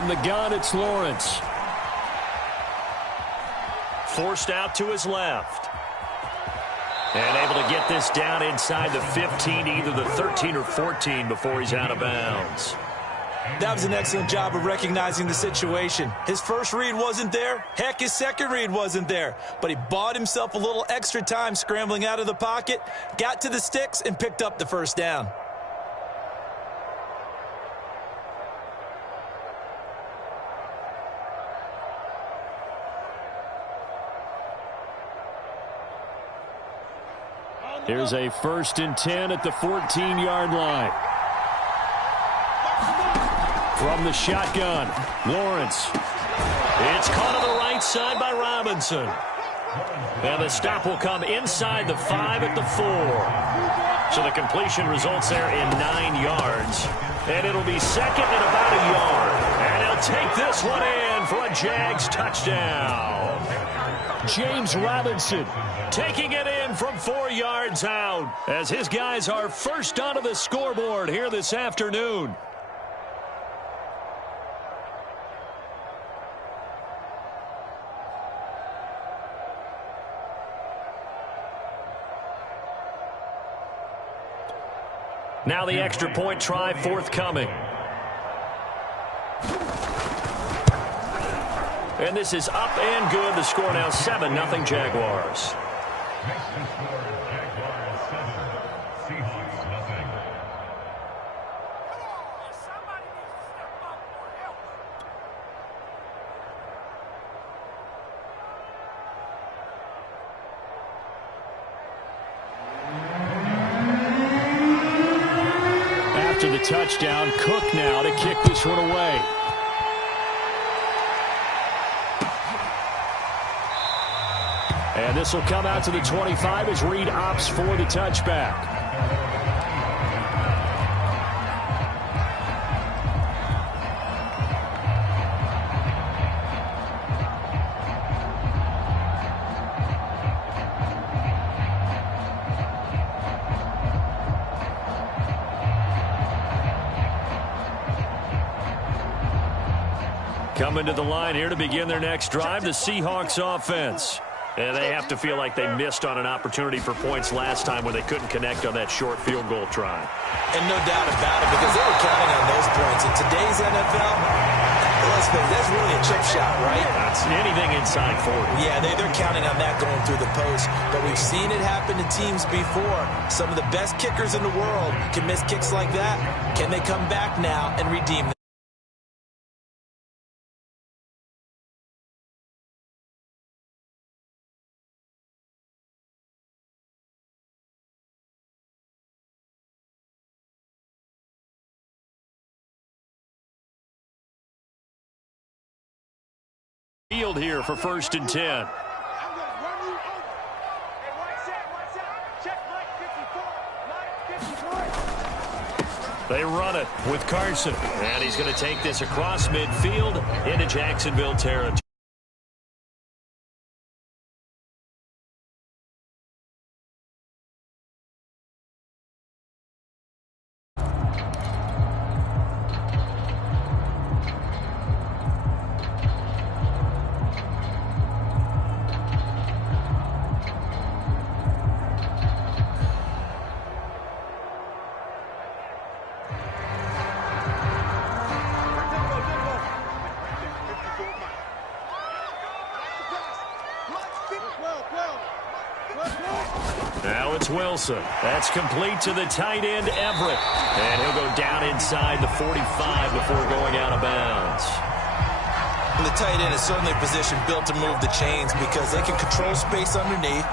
From the gun, it's Lawrence. Forced out to his left. And able to get this down inside the 15, either the 13 or 14 before he's out of bounds. That was an excellent job of recognizing the situation. His first read wasn't there. Heck, his second read wasn't there. But he bought himself a little extra time scrambling out of the pocket, got to the sticks, and picked up the first down. Here's a 1st and 10 at the 14-yard line. From the shotgun, Lawrence. It's caught on the right side by Robinson. And the stop will come inside the 5 at the 4. So the completion results there in 9 yards. And it'll be second and about a yard. And he'll take this one in for a Jags touchdown. James Robinson taking it in from 4 yards out as his guys are first onto the scoreboard here this afternoon. Now the extra point try forthcoming. And this is up and good. The score now 7-0 Jaguars. After the touchdown, Cook now to kick this one away. And this will come out to the 25 as Reed opts for the touchback. Coming to the line here to begin their next drive, the Seahawks offense. And they have to feel like they missed on an opportunity for points last time when they couldn't connect on that short field goal try. And no doubt about it, because they were counting on those points. In today's NFL, let's face it, that's really a chip shot, right? That's anything inside 40. Yeah, they're counting on that going through the post. But we've seen it happen to teams before. Some of the best kickers in the world can miss kicks like that. Can they come back now and redeem them? Field here for 1st and 10. They run it with Carson. And he's going to take this across midfield into Jacksonville territory. Now it's Wilson. That's complete to the tight end, Everett. And he'll go down inside the 45 before going out of bounds. And the tight end is certainly a position built to move the chains because they can control space underneath.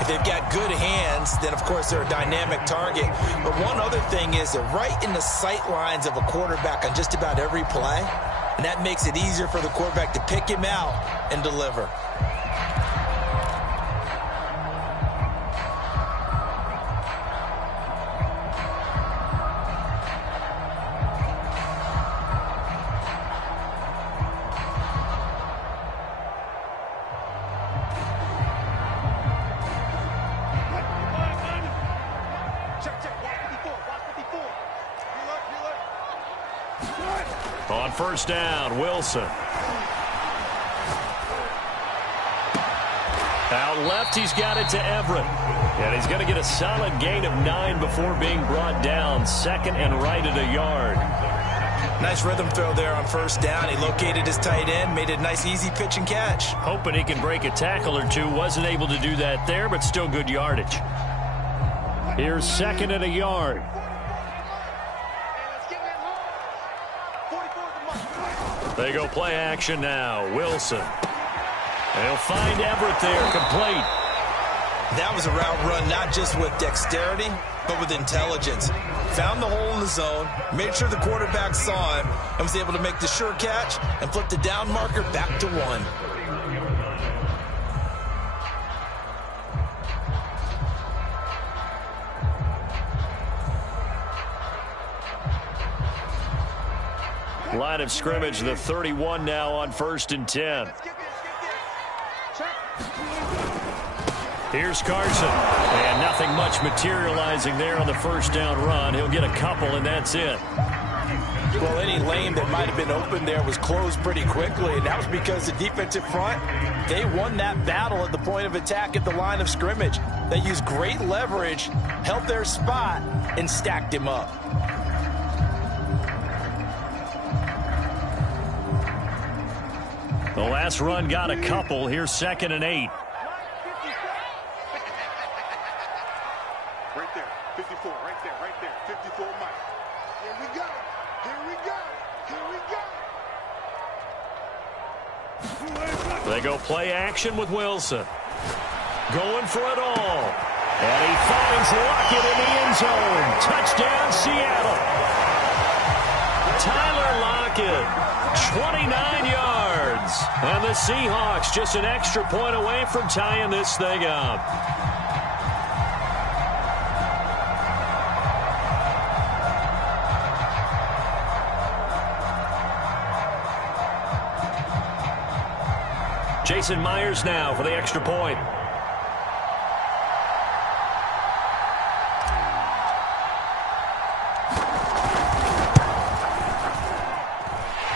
If they've got good hands, then, of course, they're a dynamic target. But one other thing is they're right in the sight lines of a quarterback on just about every play. And that makes it easier for the quarterback to pick him out and deliver. On on first down, Wilson. Out left, he's got it to Everett. And he's going to get a solid gain of 9 before being brought down. Second and right at a yard. Nice rhythm throw there on first down. He located his tight end, made it a nice easy pitch and catch. Hoping he can break a tackle or two. Wasn't able to do that there, but still good yardage. Here's second and a yard. They go play action now. Wilson. They'll find Everett there, complete. That was a route run not just with dexterity, but with intelligence. Found the hole in the zone, made sure the quarterback saw him, and was able to make the sure catch and flip the down marker back to 1. Line of scrimmage, the 31 now on first and 10. Here's Carson. And nothing much materializing there on the first down run. He'll get a couple, and that's it. Well, any lane that might have been open there was closed pretty quickly, and that was because the defensive front, they won that battle at the point of attack at the line of scrimmage. They used great leverage, held their spot, and stacked him up. The last run got a couple. Here's second and 8. Right there, 54, right there, 54 Mike. Here we go, here we go. They go play action with Wilson. Going for it all. And he finds Lockett in the end zone. Touchdown, Seattle. Tyler Lockett, 29 yards. And the Seahawks just an extra point away from tying this thing up. Jason Myers now for the extra point.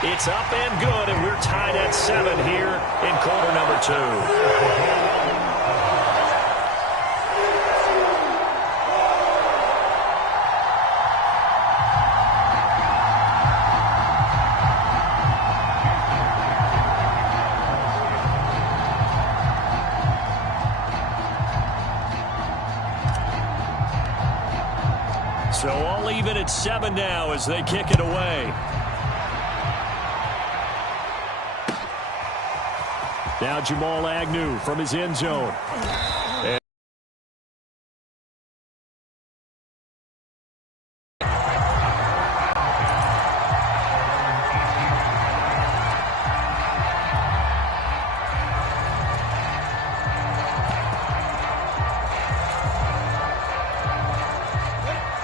It's up and good, and we're tied at 7 here in quarter number 2. So all even at 7 now as they kick it away. Now Jamal Agnew from his end zone.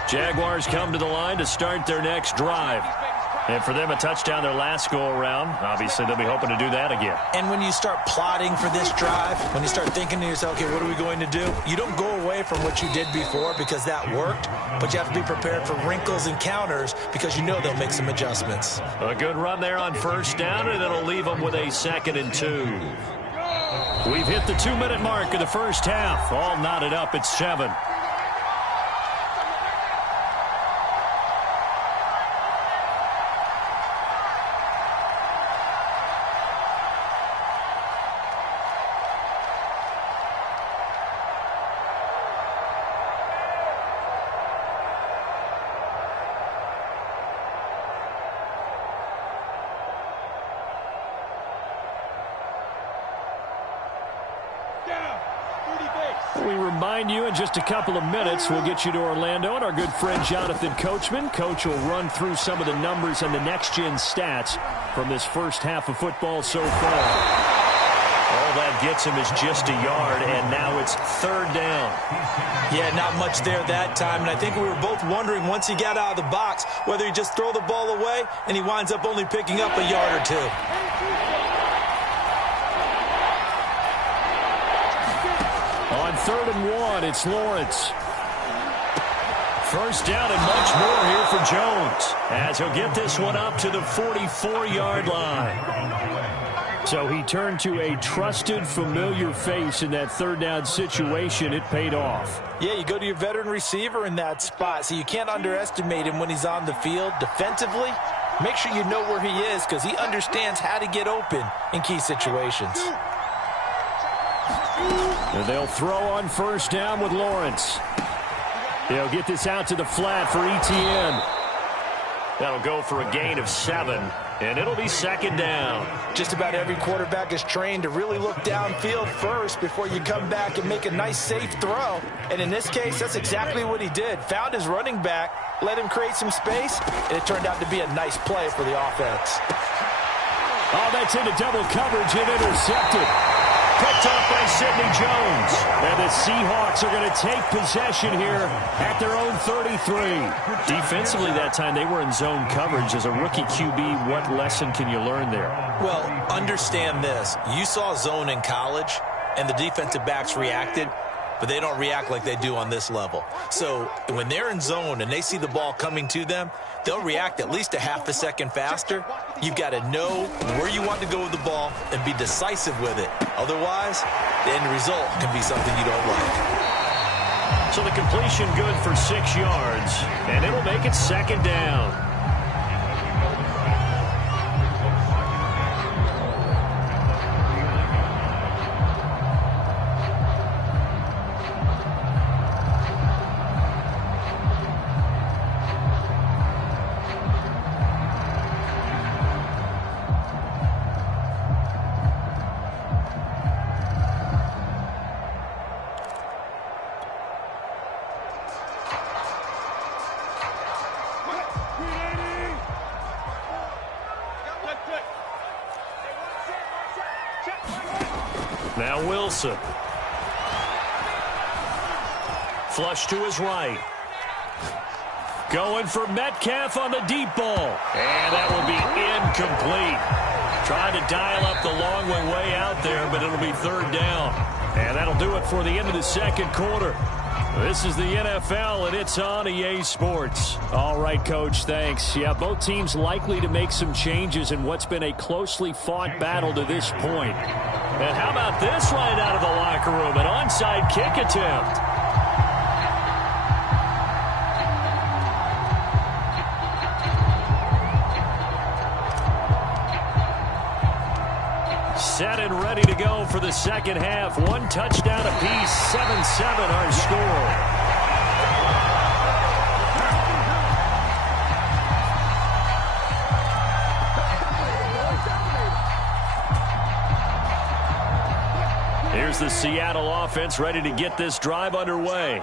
Jaguars come to the line to start their next drive. And for them, a touchdown their last go-around. Obviously, they'll be hoping to do that again. And when you start plotting for this drive, when you start thinking to yourself, okay, what are we going to do? You don't go away from what you did before because that worked, but you have to be prepared for wrinkles and counters because you know they'll make some adjustments. A good run there on first down, and it'll leave them with a 2nd and 2. We've hit the 2-minute mark of the first half. All knotted up at 7. We remind you in just a couple of minutes we'll get you to Orlando and our good friend Jonathan Coachman. Coach will run through some of the numbers and the next-gen stats from this first half of football so far. All that gets him is just a yard, and now it's 3rd down. Yeah, not much there that time, and I think we were both wondering once he got out of the box whether he just throw the ball away and he winds up only picking up a yard or 2. On 3rd and 1, it's Lawrence. First down and much more here for Jones, as he'll get this one up to the 44-yard line. So he turned to a trusted, familiar face in that third down situation. It paid off. Yeah, you go to your veteran receiver in that spot, so you can't underestimate him when he's on the field defensively. Make sure you know where he is because he understands how to get open in key situations. And they'll throw on first down with Lawrence. He'll get this out to the flat for Etienne. That'll go for a gain of 7, and it'll be second down. Just about every quarterback is trained to really look downfield first before you come back and make a nice, safe throw. And in this case, that's exactly what he did. Found his running back, let him create some space, and it turned out to be a nice play for the offense. Oh, that's into double coverage and intercepted. Picked up by Sidney Jones. And the Seahawks are going to take possession here at their own 33. Defensively that time, they were in zone coverage. As a rookie QB, what lesson can you learn there? Well, understand this. You saw zone in college, and the defensive backs reacted, but they don't react like they do on this level. So when they're in zone and they see the ball coming to them, they'll react at least a half a second faster. You've got to know where you want to go with the ball and be decisive with it. Otherwise, the end result can be something you don't like. So the completion good for 6 yards, and it'll make it second down. Now Wilson. Flush to his right. Going for Metcalf on the deep ball. And that will be incomplete. Trying to dial up the long way out there, but it'll be third down. And that'll do it for the end of the second quarter. This is the NFL, and it's on EA Sports. All right, Coach, thanks. Yeah, both teams likely to make some changes in what's been a closely fought battle to this point. And how about this right out of the locker room? An onside kick attempt. Set and ready to go for the second half. One touchdown apiece, 7-7 our score. Here's the Seattle offense ready to get this drive underway.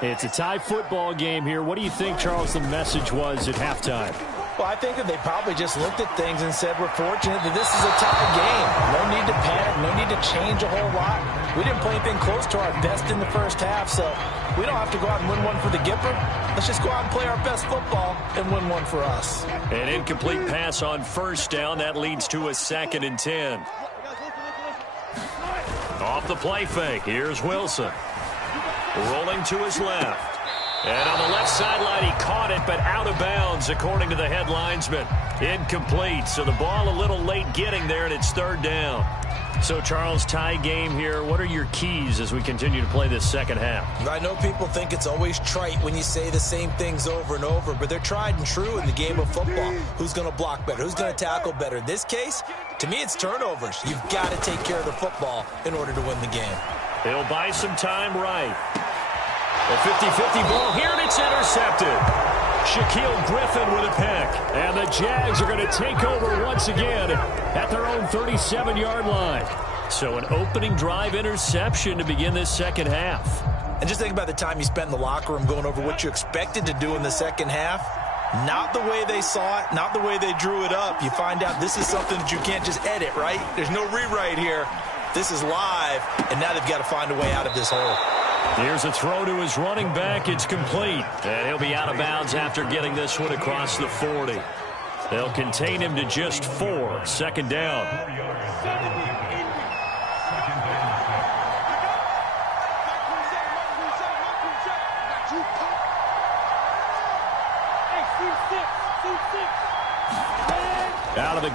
It's a tie football game here. What do you think, Charles, the message was at halftime? Well, I think that they probably just looked at things and said, we're fortunate that this is a tie game. No need to panic. No need to change a whole lot. We didn't play anything close to our best in the first half, so we don't have to go out and win one for the Gipper. Let's just go out and play our best football and win one for us. An incomplete pass on first down. That leads to a 2nd and 10. Off the play fake. Here's Wilson. Rolling to his left. And on the left sideline, he caught it, but out of bounds, according to the head linesman. Incomplete. So the ball a little late getting there, and it's third down. So, Charles, tie game here. What are your keys as we continue to play this second half? I know people think it's always trite when you say the same things over and over, but they're tried and true in the game of football. Who's going to block better? Who's going to tackle better? In this case, to me, it's turnovers. You've got to take care of the football in order to win the game. He'll buy some time right. A 50-50 ball here, and it's intercepted. Shaquille Griffin with a pick. And the Jags are going to take over once again at their own 37-yard line. So an opening drive interception to begin this second half. And just think about the time you spent in the locker room going over what you expected to do in the second half. Not the way they saw it, not the way they drew it up. You find out this is something that you can't just edit, right? There's no rewrite here. This is live, and now they've got to find a way out of this hole. Here's a throw to his running back. It's complete. And he'll be out of bounds after getting this one across the 40. They'll contain him to just 4. Second down.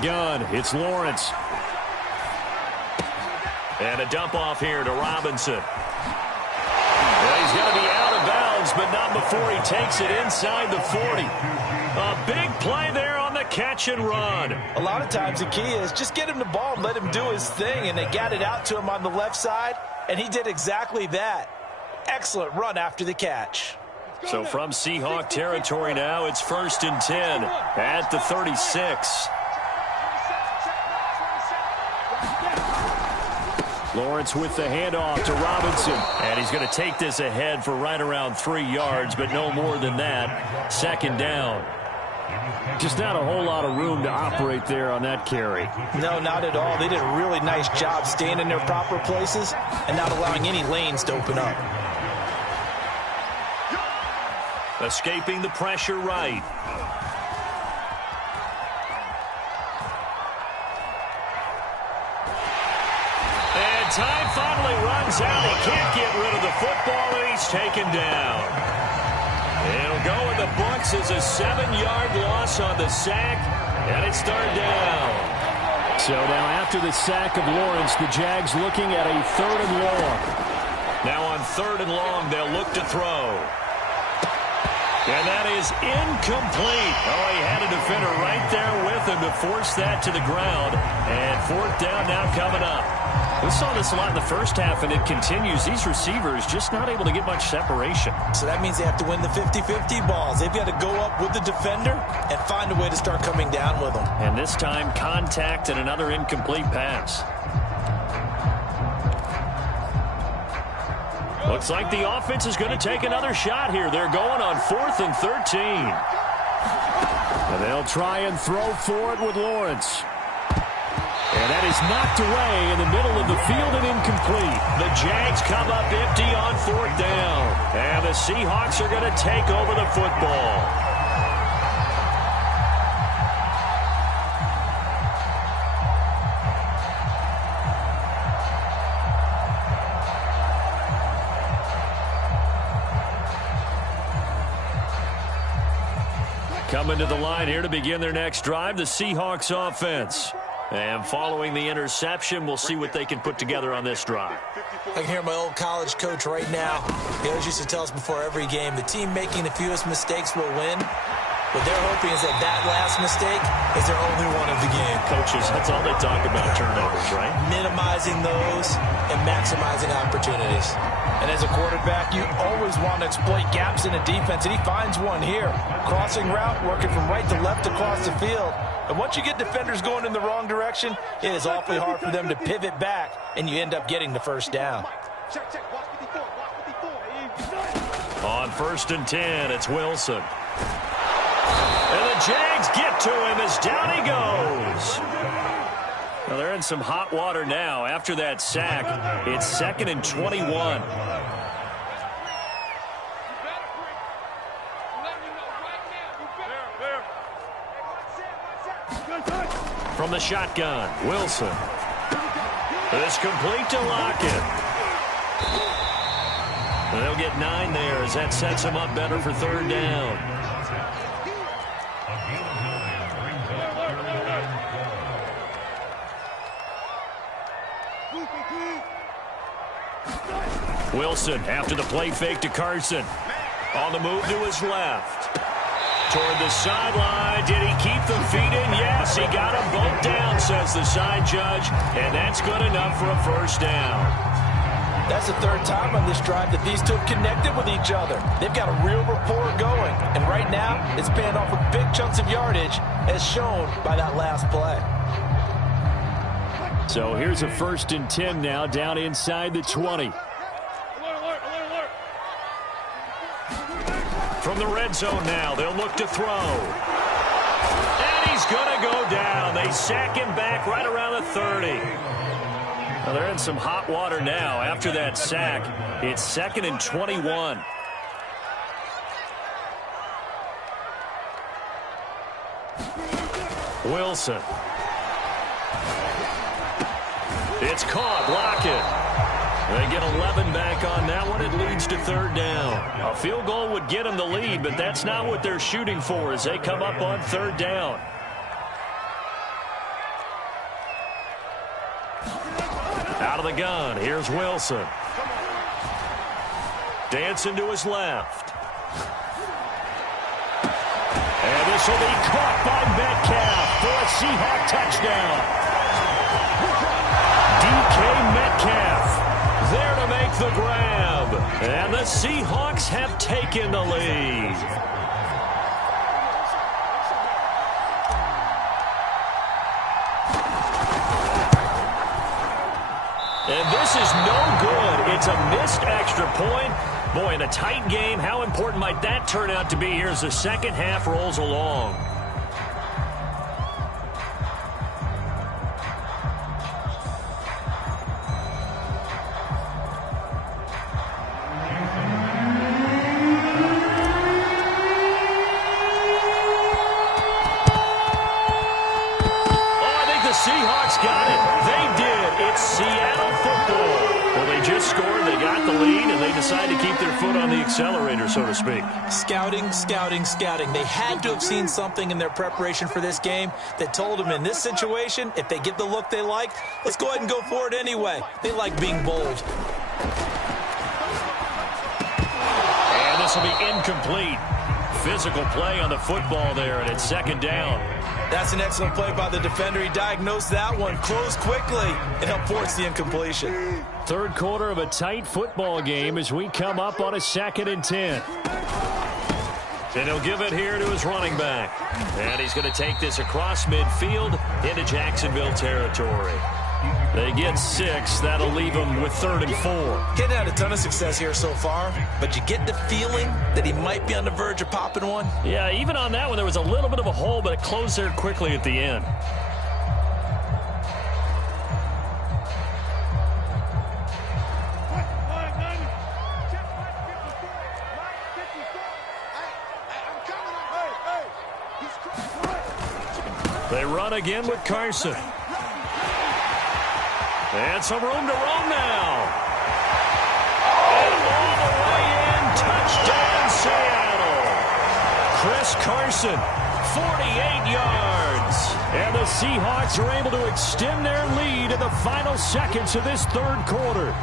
gun. It's Lawrence. And a dump off here to Robinson. Well, he's going to be out of bounds, but not before he takes it inside the 40. A big play there on the catch and run. A lot of times the key is just get him the ball and let him do his thing, and they got it out to him on the left side, and he did exactly that. Excellent run after the catch. So from Seahawk territory now, it's 1st and 10 at the 36. Lawrence with the handoff to Robinson. And he's going to take this ahead for right around 3 yards, but no more than that. 2nd down. Just not a whole lot of room to operate there on that carry. No, not at all. They did a really nice job staying in their proper places and not allowing any lanes to open up. Escaping the pressure right. And time finally runs out. He can't get rid of the football, and he's taken down. It'll go in the books as a 7-yard loss on the sack, and it's 3rd down. So now after the sack of Lawrence, the Jags looking at a 3rd and long. Now on 3rd and long, they'll look to throw. And that is incomplete. Oh, he had a defender right there with him to force that to the ground. And 4th down now coming up. We saw this a lot in the first half, and it continues. These receivers just not able to get much separation. So that means they have to win the 50-50 balls. They've got to go up with the defender and find a way to start coming down with them. And this time, contact and another incomplete pass. Looks like the offense is going to take another shot here. They're going on 4th and 13. And they'll try and throw for it with Lawrence. And that is knocked away in the middle of the field and incomplete. The Jags come up empty on 4th down. And the Seahawks are going to take over the football. Coming to the line here to begin their next drive, the Seahawks offense. And following the interception, we'll see what they can put together on this drive. I can hear my old college coach right now. He always used to tell us before every game, the team making the fewest mistakes will win. What they're hoping is that that last mistake is their only one of the game. Coaches, that's all they talk about, turnovers, right? Minimizing those and maximizing opportunities. And as a quarterback, you always want to exploit gaps in a defense, and he finds one here. Crossing route, working from right to left across the field. And once you get defenders going in the wrong direction, it is awfully hard for them to pivot back, and you end up getting the 1st down. On 1st and 10, it's Wilson. And the Jags get to him as down he goes. Well, they're in some hot water now. After that sack, it's 2nd and 21. From the shotgun, Wilson. It's complete to Lockett. They'll get 9 there as that sets him up better for 3rd down. Wilson after the play fake to Carson. On the move to his left. Toward the sideline. Did he keep the feet in? Yes, he got them both down, says the side judge. And that's good enough for a 1st down. That's the 3rd time on this drive that these two have connected with each other. They've got a real rapport going. And right now, it's paying off with big chunks of yardage, as shown by that last play. So here's a 1st and 10 now, down inside the 20. From the red zone now, they'll look to throw. And he's going to go down. They sack him back right around the 30. Well, they're in some hot water now. After that sack, it's 2nd and 21. Wilson. It's caught. Lockett. They get 11 back on that one. It leads to 3rd down. A field goal would get them the lead, but that's not what they're shooting for as they come up on 3rd down. Out of the gun, here's Wilson. Dancing to his left. And this will be caught by Metcalf for a Seahawk touchdown. DK Metcalf there to make the grab. And the Seahawks have taken the lead. And this is no good. It's a missed extra point. Boy, in a tight game, how important might that turn out to be here as the second half rolls along? Oh, I think the Seahawks got it. They did. It's Seattle football. Well, they just scored, they got the lead, and they decide to keep their foot on the accelerator, so to speak. Scouting, scouting, scouting. They had to have seen something in their preparation for this game that told them in this situation, if they get the look they like, let's go ahead and go for it anyway. They like being bold. And this will be incomplete. Physical play on the football there, and it's second down. That's an excellent play by the defender. He diagnosed that one, closed quickly, and helped force the incompletion. Third quarter of a tight football game as we come up on a 2nd and 10. And he'll give it here to his running back. And he's going to take this across midfield into Jacksonville territory. They get 6. That'll leave them with 3rd and 4. Getting had a ton of success here so far, but you get the feeling that he might be on the verge of popping one. Yeah, even on that one, there was a little bit of a hole, but it closed there quickly at the end. They run again with Carson. And some room to roam now. And all the way in, touchdown Seattle. Chris Carson, 48 yards. And the Seahawks are able to extend their lead in the final seconds of this third quarter.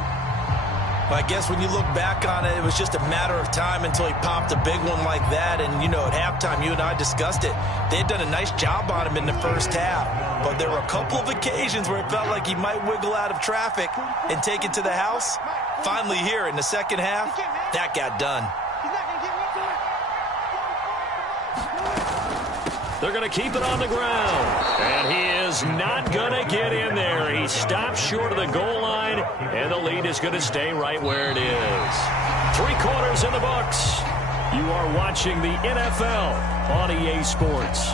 I guess when you look back on it, it was just a matter of time until he popped a big one like that. And, you know, at halftime, you and I discussed it. They had done a nice job on him in the first half. But there were a couple of occasions where it felt like he might wiggle out of traffic and take it to the house. Finally here in the second half, that got done. They're going to keep it on the ground. And he is not going to get in there. He stops short of the goal line, and the lead is going to stay right where it is. 3 quarters in the books. You are watching the NFL on EA Sports.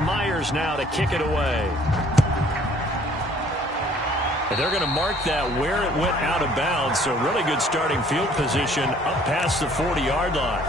Myers now to kick it away. And they're going to mark that where it went out of bounds, so really good starting field position up past the 40-yard line.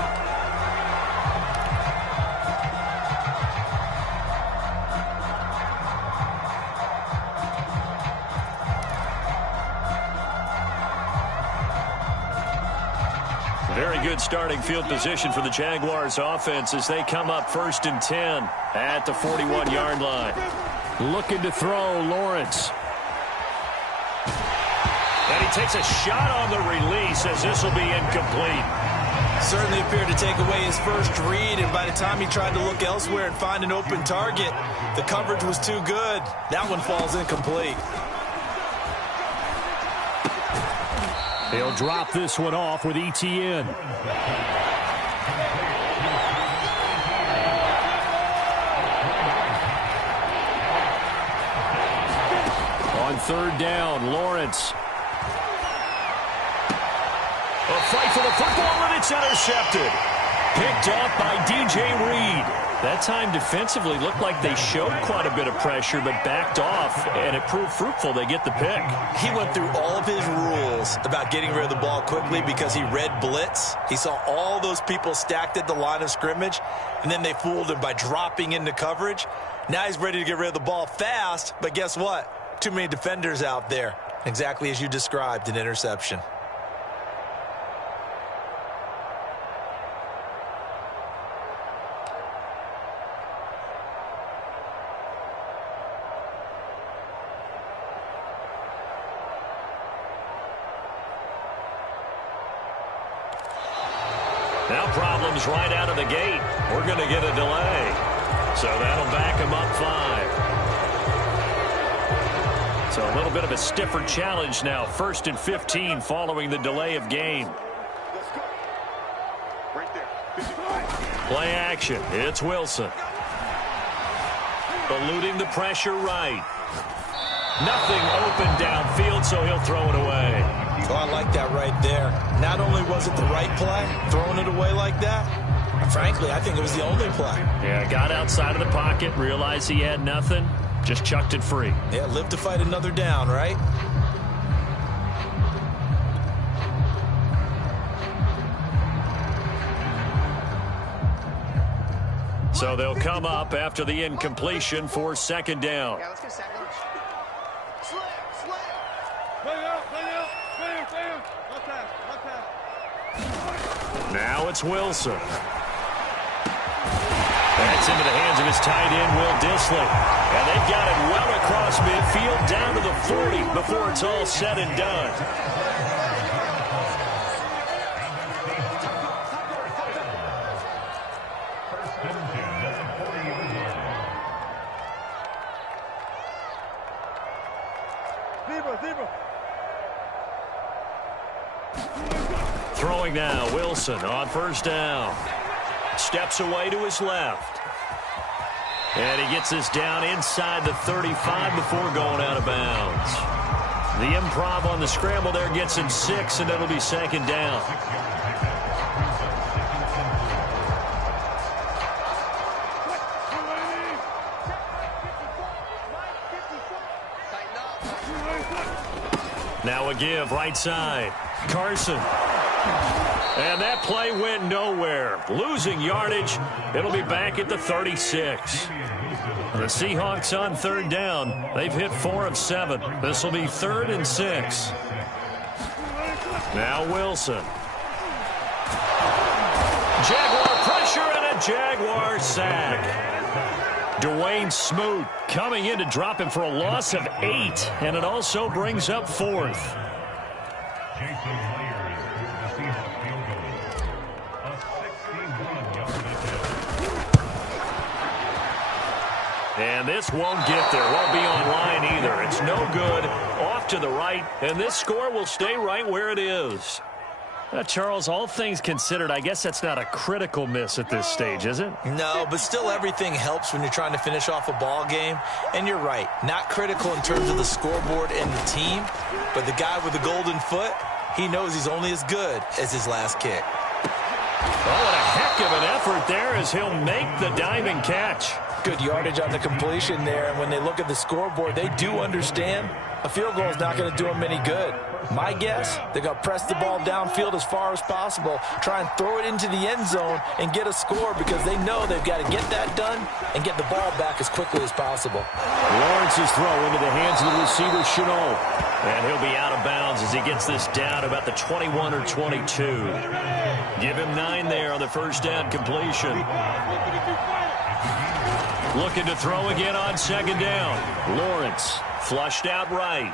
Very good starting field position for the Jaguars offense as they come up 1st and 10 at the 41-yard line. Looking to throw, Lawrence. And he takes a shot on the release as this will be incomplete. Certainly appeared to take away his first read, and by the time he tried to look elsewhere and find an open target, the coverage was too good. That one falls incomplete. They'll drop this one off with ETN. On 3rd down, Lawrence. A fight for the football, and it's intercepted. Picked off by DJ Reed. That time defensively looked like they showed quite a bit of pressure but backed off, and it proved fruitful. They get the pick. He went through all of his rules about getting rid of the ball quickly because he read blitz. He saw all those people stacked at the line of scrimmage, and then they fooled him by dropping into coverage. Now he's ready to get rid of the ball fast, but guess what? Too many defenders out there. Exactly as you described, an interception. Now problems right out of the gate. We're going to get a delay. So that'll back him up 5. So a little bit of a stiffer challenge now. 1st and 15 following the delay of game. Play action. It's Wilson. Eluding the pressure right. Nothing open downfield, so he'll throw it away. Oh, I like that right there. Not only was it the right play, throwing it away like that, frankly, I think it was the only play. Yeah, got outside of the pocket, realized he had nothing, just chucked it free. Yeah, live to fight another down, right? So they'll come up after the incompletion for 2nd down. Yeah, let's get second. Now it's Wilson. That's into the hands of his tight end, Will Dissly. And they've got it well across midfield down to the 40 before it's all said and done. Throwing now, Wilson on 1st down. Steps away to his left. And he gets this down inside the 35 before going out of bounds. The improv on the scramble there gets him 6, and it'll be 2nd down. Now a give right side. Carson. And that play went nowhere. Losing yardage. It'll be back at the 36. The Seahawks on 3rd down. They've hit 4 of 7. This will be 3rd and 6. Now Wilson. Jaguar pressure and a Jaguar sack. Dwayne Smoot coming in to drop him for a loss of 8. And it also brings up 4th. And this won't get there. Won't be on line either. It's no good. Off to the right. And this score will stay right where it is. Charles, all things considered, I guess that's not a critical miss at this stage, is it? No, but still everything helps when you're trying to finish off a ball game. And you're right. Not critical in terms of the scoreboard and the team. But the guy with the golden foot, he knows he's only as good as his last kick. Oh, and a heck of an effort there as he'll make the diving catch. Good yardage on the completion there, and when they look at the scoreboard, they do understand a field goal is not going to do them any good. My guess, they're going to press the ball downfield as far as possible, try and throw it into the end zone and get a score because they know they've got to get that done and get the ball back as quickly as possible. Lawrence's throw into the hands of the receiver, Chenault. And he'll be out of bounds as he gets this down about the 21 or 22. Give him 9 there on the 1st down completion. Looking to throw again on 2nd down. Lawrence flushed out right.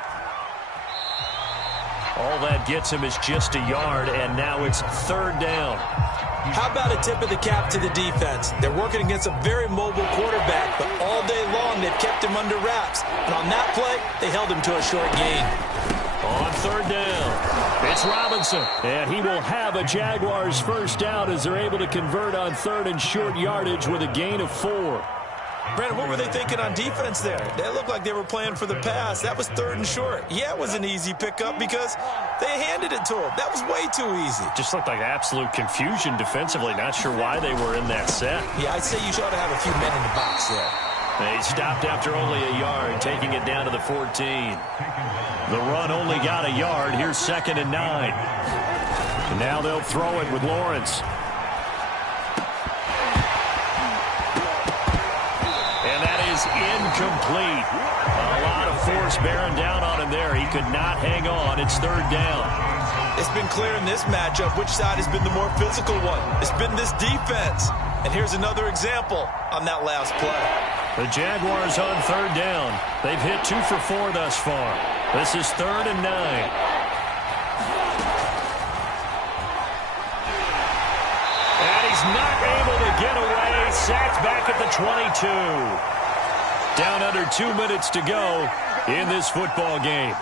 All that gets him is just a yard, and now it's 3rd down. How about a tip of the cap to the defense? They're working against a very mobile quarterback, but all day long they've kept him under wraps. And on that play, they held him to a short gain. On 3rd down, it's Robinson. And he will have a Jaguars 1st down as they're able to convert on 3rd and short yardage with a gain of 4. Brandon, what were they thinking on defense there? They looked like they were playing for the pass. That was 3rd and short. Yeah, it was an easy pickup because they handed it to him. That was way too easy. Just looked like absolute confusion defensively. Not sure why they were in that set. Yeah, I'd say you ought to have a few men in the box there. They stopped after only a yard, taking it down to the 14. The run only got a yard. Here's 2nd and 9. And now they'll throw it with Lawrence. And that is incomplete. A lot of force bearing down on him there. He could not hang on. It's 3rd down. It's been clear in this matchup which side has been the more physical one. It's been this defense. And here's another example on that last play. The Jaguars on 3rd down. They've hit 2 for 4 thus far. This is 3rd and 9. And he's not able to get away. Sacked back at the 22. Down under 2 minutes to go in this football game.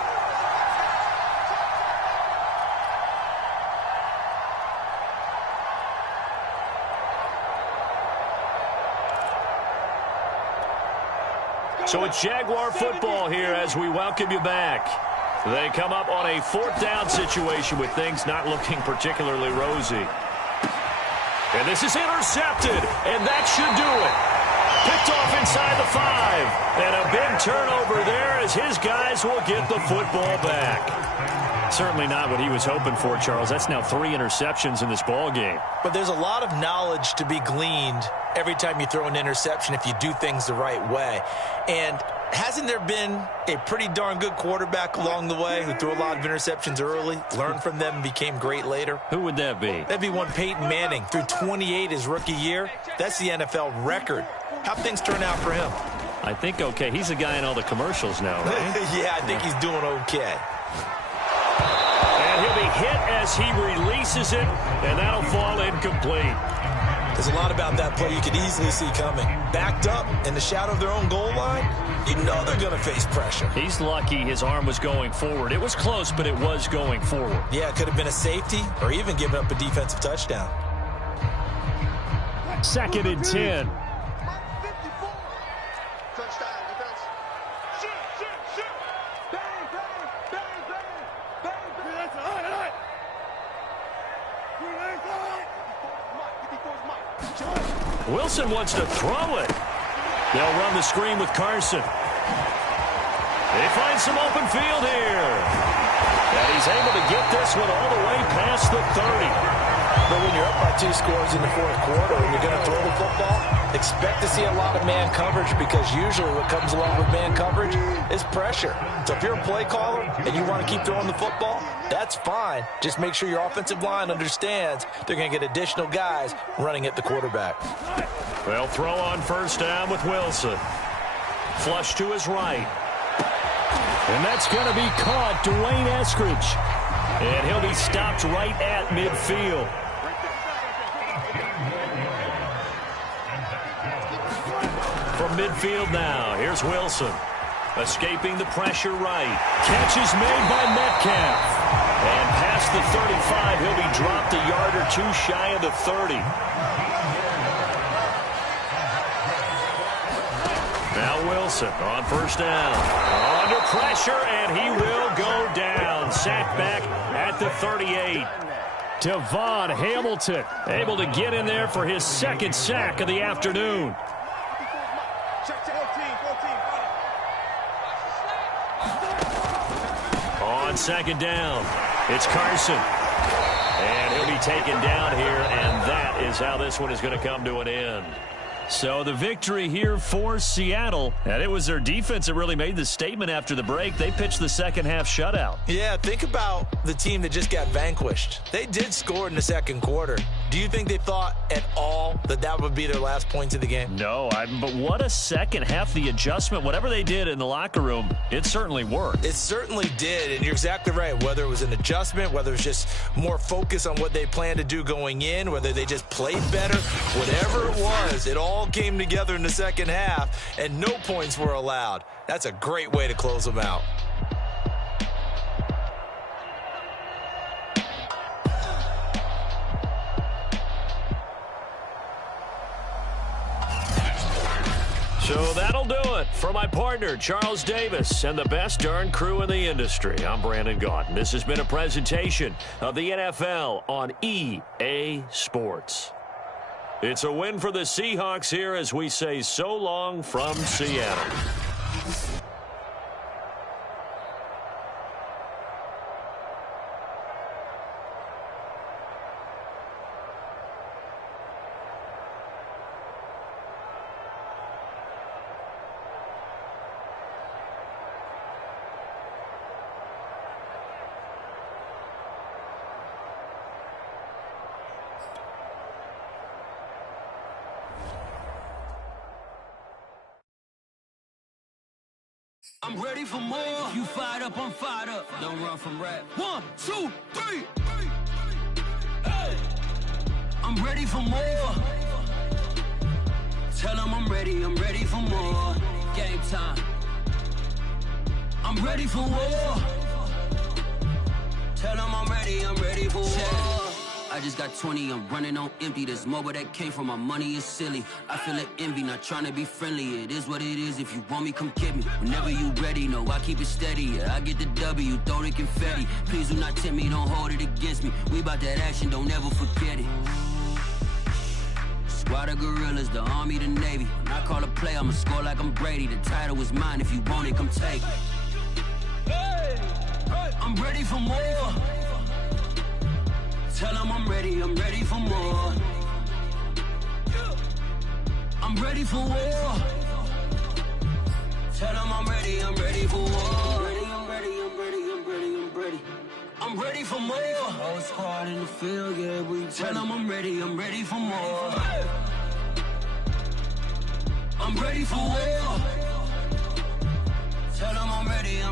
So it's Jaguar football here as we welcome you back. They come up on a 4th down situation with things not looking particularly rosy. And this is intercepted, and that should do it. Picked off inside the 5. And a big turnover there as his guys will get the football back. Certainly not what he was hoping for, Charles. That's now 3 interceptions in this ball game. But there's a lot of knowledge to be gleaned every time you throw an interception if you do things the right way. And hasn't there been a pretty darn good quarterback along the way who threw a lot of interceptions early, learned from them, and became great later? Who would that be? That'd be one Peyton Manning. Threw 28 his rookie year. That's the NFL record. How'd things turn out for him? I think okay. He's a guy in all the commercials now, right? Yeah, I think he's doing okay. And he'll be hit as he releases it, and that'll fall incomplete. There's a lot about that play you could easily see coming. Backed up in the shadow of their own goal line, you know they're going to face pressure. He's lucky his arm was going forward. It was close, but it was going forward. Yeah, it could have been a safety or even given up a defensive touchdown. 2nd and 10. Wilson wants to throw it. They'll run the screen with Carson. They find some open field here. And he's able to get this one all the way past the 30. But when you're up by 2 scores in the 4th quarter and you're going to throw the football, expect to see a lot of man coverage because usually what comes along with man coverage is pressure. So if you're a play caller and you want to keep throwing the football, that's fine. Just make sure your offensive line understands they're going to get additional guys running at the quarterback. They'll throw on 1st down with Wilson. Flush to his right. And that's going to be caught. Dwayne Eskridge. And he'll be stopped right at midfield. From midfield now, here's Wilson. Escaping the pressure right. Catch is made by Metcalf. And past the 35, he'll be dropped a yard or 2 shy of the 30. Now Wilson on 1st down. Under pressure, and he will go down. Sacked back at the 38. Devon Hamilton able to get in there for his 2nd sack of the afternoon. On 2nd down, it's Carson. And he'll be taken down here, and that is how this one is going to come to an end. So the victory here for Seattle, and it was their defense that really made the statement after the break. They pitched the 2nd half shutout. Yeah, think about the team that just got vanquished. They did score in the 2nd quarter. Do you think they thought at all that that would be their last points of the game? No, but what a 2nd half. The adjustment, whatever they did in the locker room, it certainly worked. It certainly did, and you're exactly right. Whether it was an adjustment, whether it was just more focus on what they planned to do going in, whether they just played better, whatever it was, it all came together in the 2nd half, and no points were allowed. That's a great way to close them out. So that'll do it for my partner, Charles Davis, and the best darn crew in the industry. I'm Brandon Gaudin. This has been a presentation of the NFL on EA Sports. It's a win for the Seahawks here as we say so long from Seattle. I'm ready for more. If you fired up, I'm fired up. Don't run from rap. 1, 2, 3. Hey. I'm ready for more. Tell them I'm ready for more. Game time. I'm ready for war. Tell them I'm ready for war. I just got 20, I'm running on empty. This mobile that came from my money is silly. I feel it envy, not trying to be friendly. It is what it is, if you want me, come get me. Whenever you ready, no, I keep it steady. Yeah, I get the W, throw the confetti. Please do not tempt me, don't hold it against me. We about that action, don't ever forget it. Squad of gorillas, the army, the navy. When I call a play, I'ma score like I'm Brady. The title is mine, if you want it, come take it. Hey, I'm ready for more. Tell them I'm ready for more. I'm ready for war. Tell them I'm ready for war. I'm ready for more. Whole squad in the field, yeah, we tell them I'm ready for more. I'm ready for war. Tell them I'm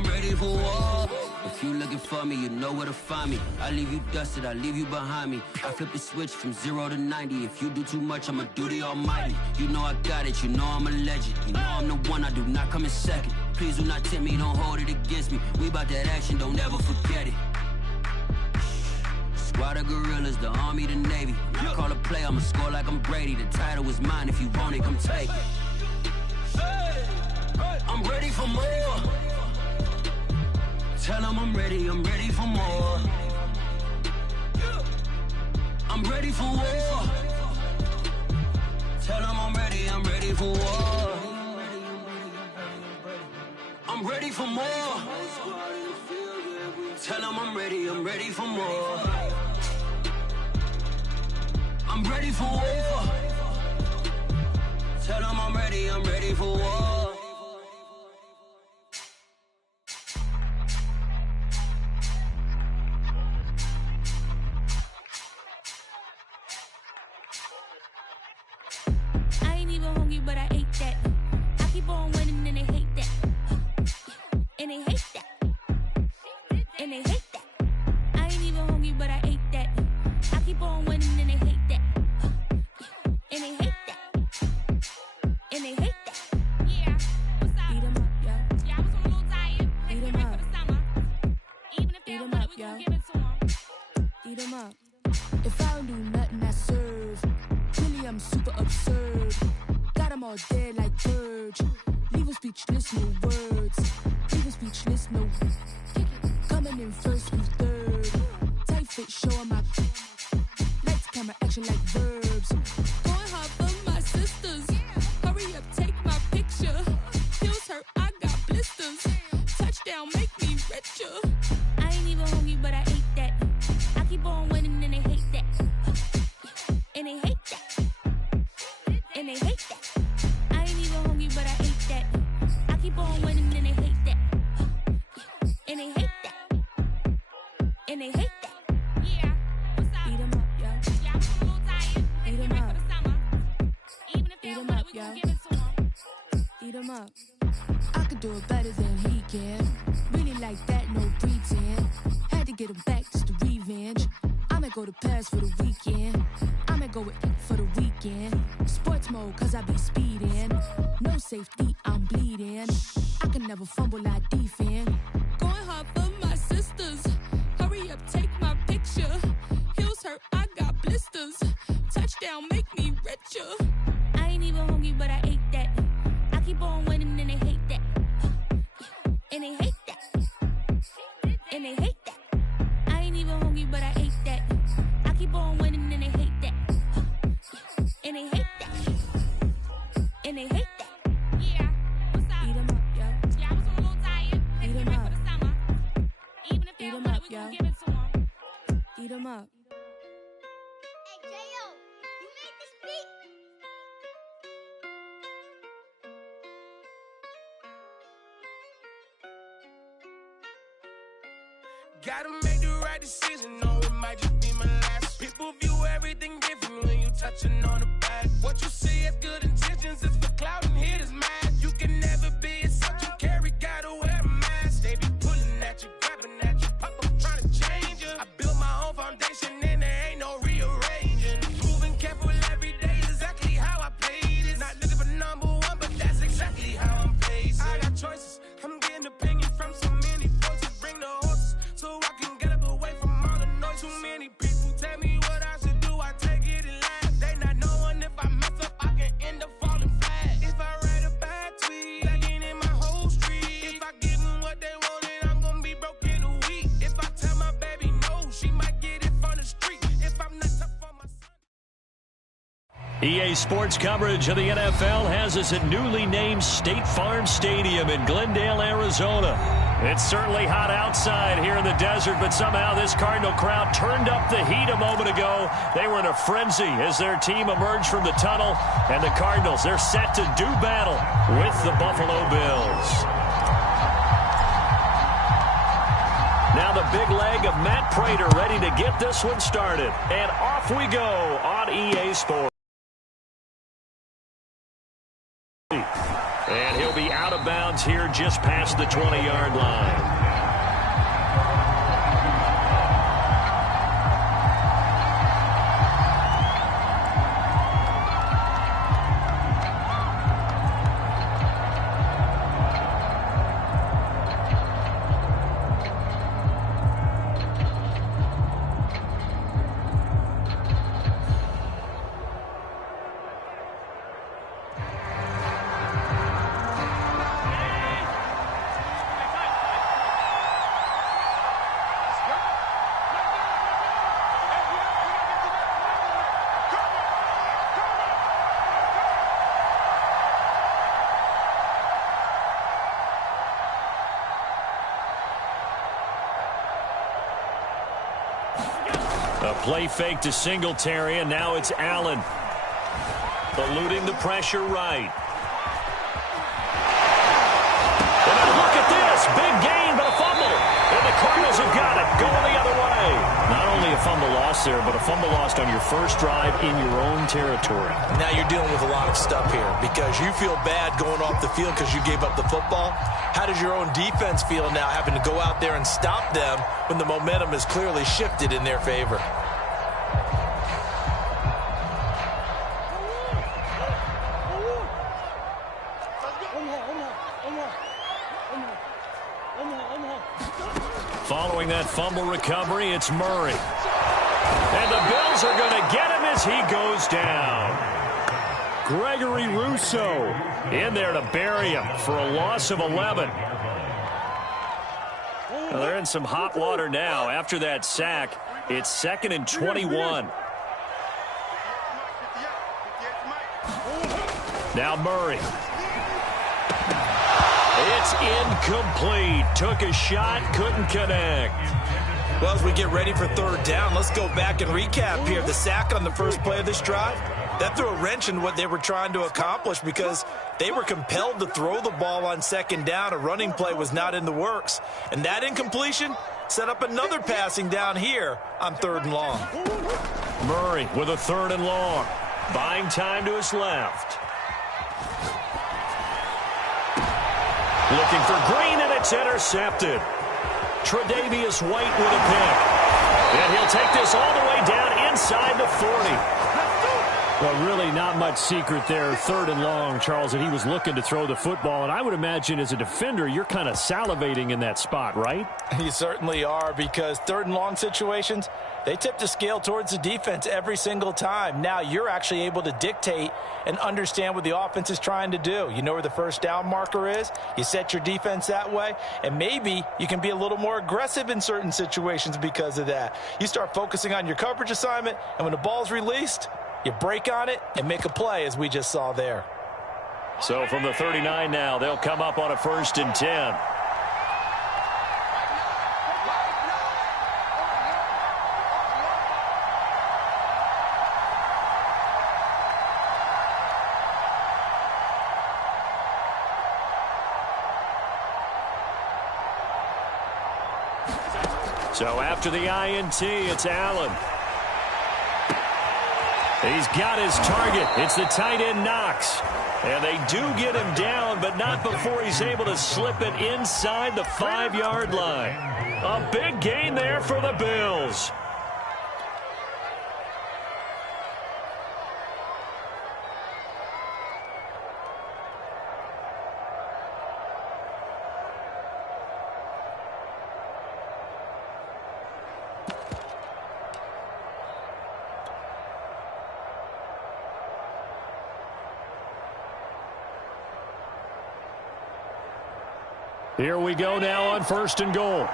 ready for war. If you looking for me, you know where to find me. I leave you dusted, I leave you behind me. I flip the switch from 0 to 90. If you do too much, I'ma do the almighty. You know I got it, you know I'm a legend. You know I'm the one, I do not come in second. Please do not tempt me, don't hold it against me. We about that action, don't ever forget it. Squad of gorillas, the army, the navy. When I call a play, I'ma score like I'm Brady. The title is mine, if you want it, come take it. I'm ready for more. Tell them I'm ready for more. I'm ready for war. Tell them I'm ready for war. I'm ready for more. Tell them I'm ready for more. I'm ready for war. Tell them I'm ready for war. But I ate that. I keep on winning and they hate that. And they hate that. And they hate that. I ain't even hungry, but I ate that. I keep on winning and they hate that. And they hate that. And they hate that. Yeah. What's up? Eat 'em up, yo. Yeah, I was on a little diet. Eat 'em up. For the summer. Even if they don't want it, we gon' give it to 'em. Eat 'em up. If I don't do nothing, I serve. Really, I'm super absurd. Got them all dead like birds. Leave them speechless, no words. Leave them speechless, no. Coming in first and third. Tight fit, showing my. Lights, camera, action like verbs. Going hard for my sisters. Hurry up, take my picture. Feels hurt, I got blisters. Touchdown, make me richer. I ain't even hungry, but I ate that. I keep on winning and they hate that. And they hate that. And they hate that. I ain't even hungry, but I ate that. I keep on winning and they hate that. And they hate that. And they hate that. Yeah. What's up? Eat 'em up, yo. Yeah, I'm on a little diet. Eat 'em up. For the summer. Even if they don't want it, we gon' give it to 'em. Eat 'em up. I could do it better than he can. Really like that, no pretend. Had to get him back, just a revenge. I'ma go to Paris for the weekend. I'ma go with for the weekend. Sports mode, cause I be speeding. No safety, I'm bleeding. I can never fumble, I defend. Going hard for my sisters. Hurry up, take my picture. Heels hurt, I got blisters. Touchdown, make me richer. I ain't even hungry, but I ate that. I keep on winning and they hate that. And they hate that. And they hate that. I ain't even hungry, but I ate that. I keep on winning and they hate that. And they hate that. And they hate that. Yeah, what's up? Eat 'em up, yo. Yeah, I was on a little diet. Let's Eat 'em get ready up. for the summer. Even if they Eat don't 'em want up, it, we yo. gon' give it to them. Eat 'em up. Hey, J.O., you made this beat? Gotta make the right decision, no, it might just be my last. People view everything different when you touching on the back. What you see as good intentions is for clout and hit is mad. You can never be a subject carry, gotta wear a mask. They be pulling at you, grabbing at you, pop up trying to change you. I built my own foundation and there ain't no rearranging. Moving careful every day, exactly how I paid it. Not looking for number one, but that's exactly how I'm paid. I got choices, I'm getting opinion from so many voices. Bring the horses so I can get up away from all the noise. Too many people tell me what I should do, I take it and laugh. They not knowing if I mess up, I can end up falling flat. If I write a bad tweet, I gain in my whole street. If I give them what they wanted, I'm gonna be broke in a week. If I tell my baby no, she might get it from the street. If I'm not tough on my son. EA Sports coverage of the NFL has us at newly named State Farm Stadium in Glendale, Arizona. It's certainly hot outside here in the desert, but somehow this Cardinal crowd turned up the heat a moment ago. They were in a frenzy as their team emerged from the tunnel, and the Cardinals, they're set to do battle with the Buffalo Bills. Now the big leg of Matt Prater ready to get this one started, and off we go on EA Sports. And he'll be out of bounds here just past the 20-yard line. A play fake to Singletary, and now it's Allen. Eluding the pressure right. And then look at this. Big gain, but a fumble. And the Cardinals have got it. Going the other way. Not only a fumble loss there, but a fumble lost on your first drive in your own territory. Now you're dealing with a lot of stuff here because you feel bad going off the field because you gave up the football. How does your own defense feel now having to go out there and stop them when the momentum is clearly shifted in their favor? Following that fumble recovery, it's Murray. And the Bills are going to get him as he goes down. Gregory Rousseau in there to bury him for a loss of 11. Well, they're in some hot water now. After that sack, it's 2nd and 21. Now Murray. It's incomplete. Took a shot, couldn't connect. Well, as we get ready for third down, let's go back and recap here. The sack on the first play of this drive, that threw a wrench in what they were trying to accomplish because they were compelled to throw the ball on second down. A running play was not in the works. And that incompletion set up another passing down here on 3rd and long. Murray with a 3rd and long. Buying time to his left. Looking for Green, and it's intercepted. Tre'Davious White with a pick. And he'll take this all the way down inside the 40. Well, really not much secret there. 3rd and long, Charles, that he was looking to throw the football. And I would imagine as a defender, you're kind of salivating in that spot, right? You certainly are, because 3rd and long situations, they tip the scale towards the defense every single time. Now you're actually able to dictate and understand what the offense is trying to do. You know where the first down marker is. You set your defense that way, and maybe you can be a little more aggressive in certain situations because of that. You start focusing on your coverage assignment, and when the ball's released, you break on it and make a play, as we just saw there. So from the 39 now, they'll come up on a 1st and 10. So after the INT, it's Allen. He's got his target. It's the tight end, Knox. And they do get him down, but not before he's able to slip it inside the 5-yard line. A big gain there for the Bills. Here we go now on 1st and goal.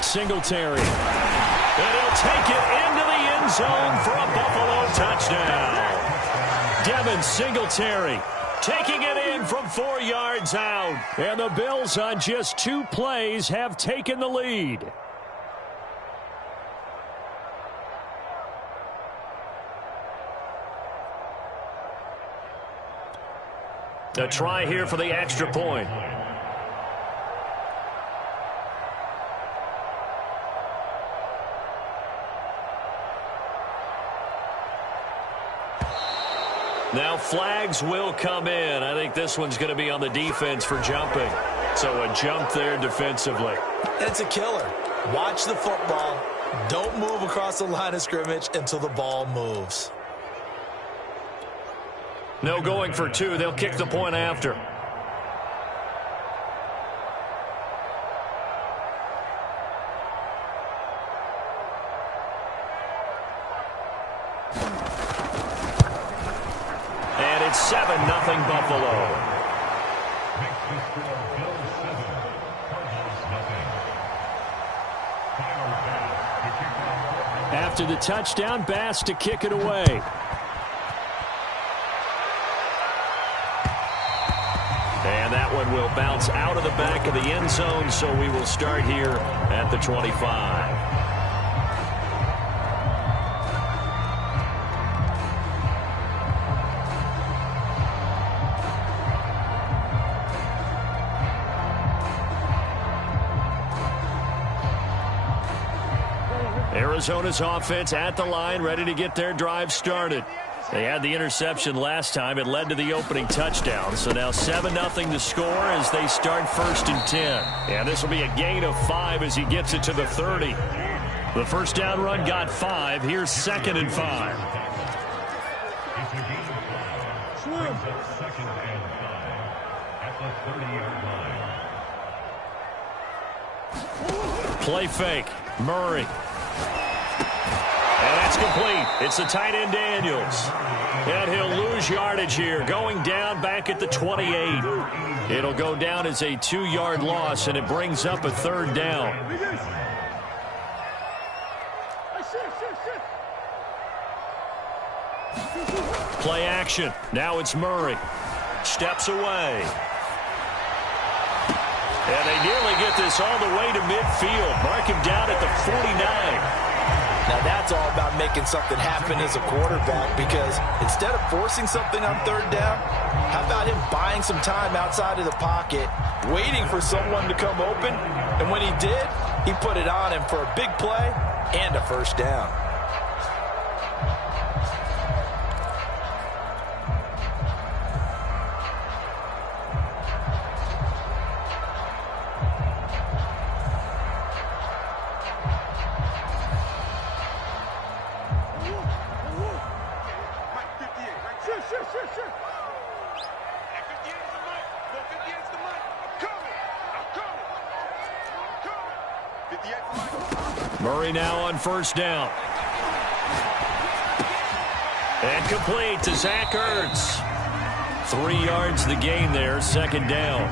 Singletary. And he'll take it into the end zone for a Buffalo touchdown. Devin Singletary taking it in from 4 yards out. And the Bills on just 2 plays have taken the lead. A try here for the extra point. Now flags will come in. I think this one's going to be on the defense for jumping. So a jump there defensively. It's a killer. Watch the football. Don't move across the line of scrimmage until the ball moves. No going for 2. They'll kick the point after. And it's 7-0 Buffalo. After the touchdown, Bass to kick it away. And that one will bounce out of the back of the end zone, so we will start here at the 25. Arizona's offense at the line, ready to get their drive started. They had the interception last time. It led to the opening touchdown. So now 7-0 to score as they start 1st and 10. And this will be a gain of 5 as he gets it to the 30. The first down run got 5. Here's 2nd and 5. Play fake. Murray. And that's complete. It's the tight end, Daniels. And he'll lose yardage here, going down back at the 28. It'll go down as a 2-yard loss, and it brings up a 3rd down. Play action. Now it's Murray. Steps away. And they nearly get this all the way to midfield. Mark him down at the 49. Now that's all about making something happen as a quarterback, because instead of forcing something on 3rd down, how about him buying some time outside of the pocket, waiting for someone to come open, and when he did, he put it on him for a big play and a 1st down. Murray now on first down. And complete to Zach Ertz. 3 yards the gain there, second down.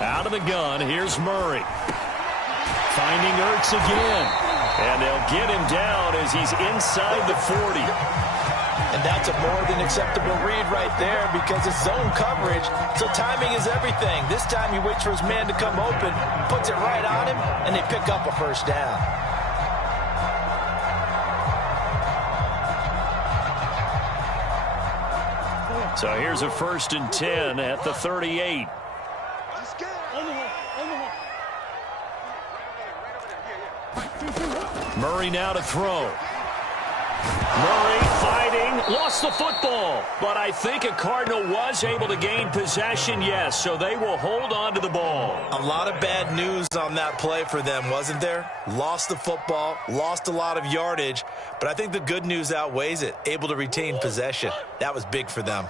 Out of the gun, here's Murray. Finding Ertz again. And they'll get him down as he's inside the 40. And that's a more than acceptable read right there because it's zone coverage, so timing is everything. This time he waits for his man to come open, puts it right on him, and they pick up a first down. So here's a 1st and 10 at the 38. Murray now to throw. Murray fighting, lost the football. But I think a Cardinal was able to gain possession, yes, so they will hold on to the ball. A lot of bad news on that play for them, wasn't there? Lost the football, lost a lot of yardage, but I think the good news outweighs it. Able to retain possession. That was big for them.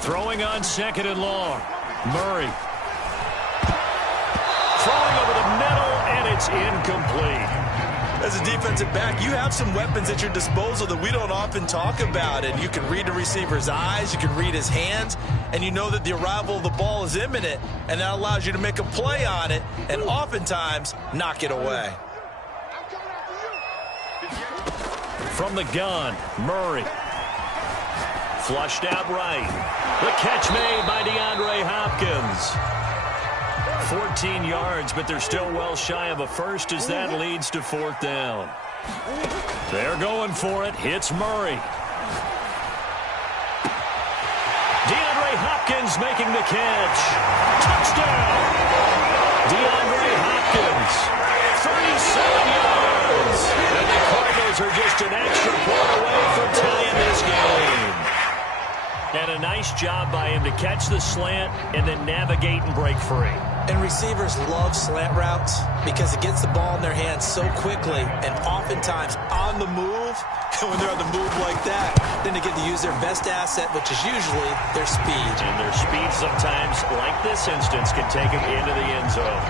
Throwing on 2nd and long. Murray. Throwing over the middle, and it's incomplete. As a defensive back, you have some weapons at your disposal that we don't often talk about. And you can read the receiver's eyes, you can read his hands, and you know that the arrival of the ball is imminent, and that allows you to make a play on it and oftentimes knock it away. From the gun, Murray. Flushed out right. The catch made by DeAndre Hopkins. 14 yards, but they're still well shy of a first as that leads to 4th down. They're going for it. Hits Murray. DeAndre Hopkins making the catch. Touchdown! DeAndre Hopkins. 37 yards. And the Cardinals are just an extra point away from tying this game. And a nice job by him to catch the slant and then navigate and break free. And receivers love slant routes because it gets the ball in their hands so quickly and oftentimes on the move. And when they're on the move like that, then they get to use their best asset, which is usually their speed. And their speed sometimes, like this instance, can take them into the end zone.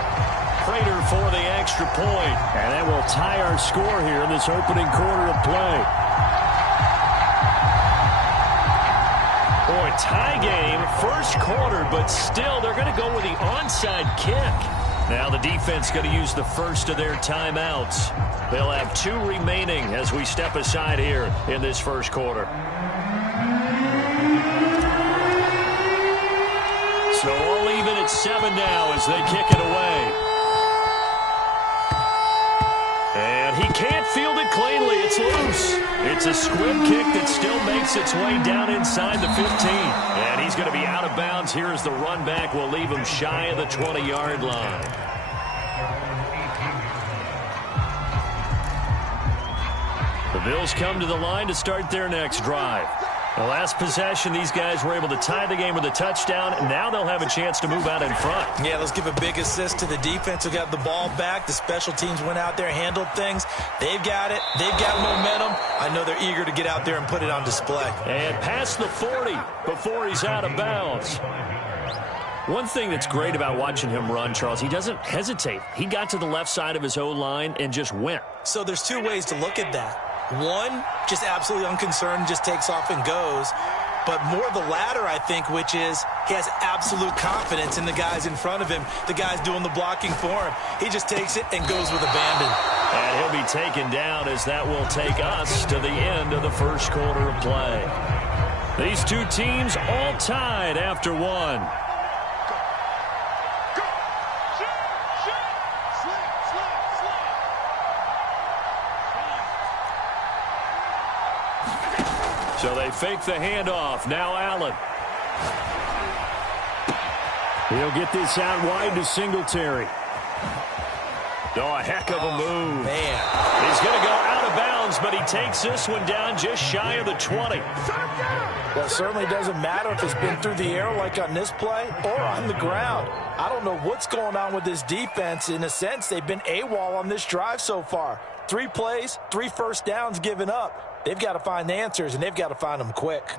Prater for the extra point. And that will tie our score here in this opening quarter of play. Boy, tie game, first quarter, but still they're going to go with the onside kick. Now the defense going to use the first of their timeouts. They'll have 2 remaining as we step aside here in this first quarter. So all even at 7 now as they kick it away. And he can't field it cleanly. It's loose. It's a squib kick that still makes its way down inside the 15. And he's going to be out of bounds here as the run back will leave him shy of the 20-yard line. The Bills come to the line to start their next drive. The last possession, these guys were able to tie the game with a touchdown, and now they'll have a chance to move out in front. Yeah, let's give a big assist to the defense who got the ball back. The special teams went out there, handled things. They've got it. They've got momentum. I know they're eager to get out there and put it on display. And past the 40 before he's out of bounds. One thing that's great about watching him run, Charles, he doesn't hesitate. He got to the left side of his O-line and just went. So there's 2 ways to look at that. One, just absolutely unconcerned, just takes off and goes. But more the latter, I think, which is he has absolute confidence in the guys in front of him, the guys doing the blocking for him. He just takes it and goes with abandon. And he'll be taken down as that will take us to the end of the first quarter of play. These 2 teams all tied after 1. So they fake the handoff. Now Allen. He'll get this out wide to Singletary. Oh, a heck of a move. Man. He's going to go out of of bounds, but he takes this one down just shy of the 20. Well, it certainly doesn't matter if it's been through the air like on this play or on the ground. I don't know what's going on with this defense. In a sense, they've been AWOL on this drive so far. 3 plays, 3 first downs given up. They've got to find the answers, and they've got to find them quick.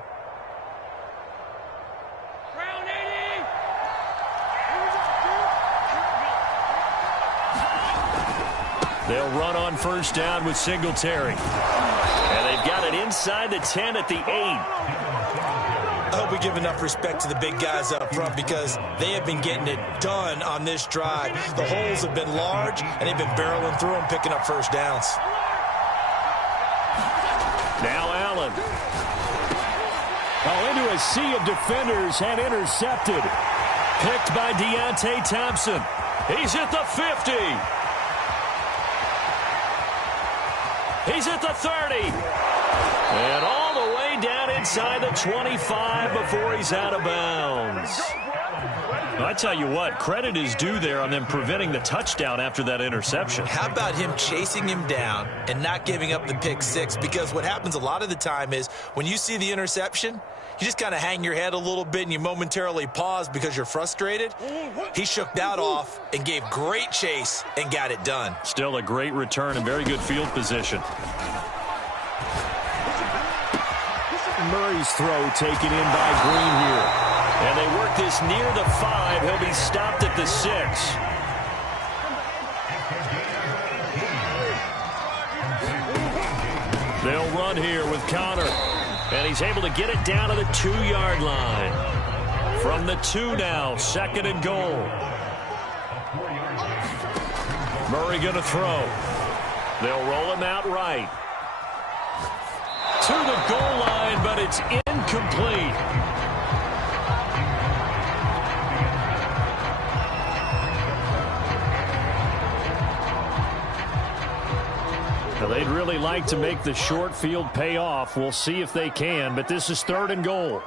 They'll run on first down with Singletary. And they've got it inside the 10 at the 8. I hope we give enough respect to the big guys up front because they have been getting it done on this drive. The holes have been large, and they've been barreling through them, picking up first downs. Now Allen. Into a sea of defenders and intercepted. Picked by Deontay Thompson. He's at the 50. He's at the 30. And all the way down inside the 25 before he's out of bounds. I tell you what, credit is due there on them preventing the touchdown after that interception. How about him chasing him down and not giving up the pick six? Because what happens a lot of the time is when you see the interception, you just kind of hang your head a little bit and you momentarily pause because you're frustrated. He shook that off and gave great chase and got it done. Still a great return and very good field position. Murray's throw taken in by Green here. And they work this near the 5. He'll be stopped at the 6. They'll run here with Connor. And he's able to get it down to the 2-yard line. From the 2 now, 2nd and goal. Murray going to throw. They'll roll him out right. To the goal line, but it's incomplete. Well, they'd really like to make the short field pay off. We'll see if they can, but this is 3rd and goal.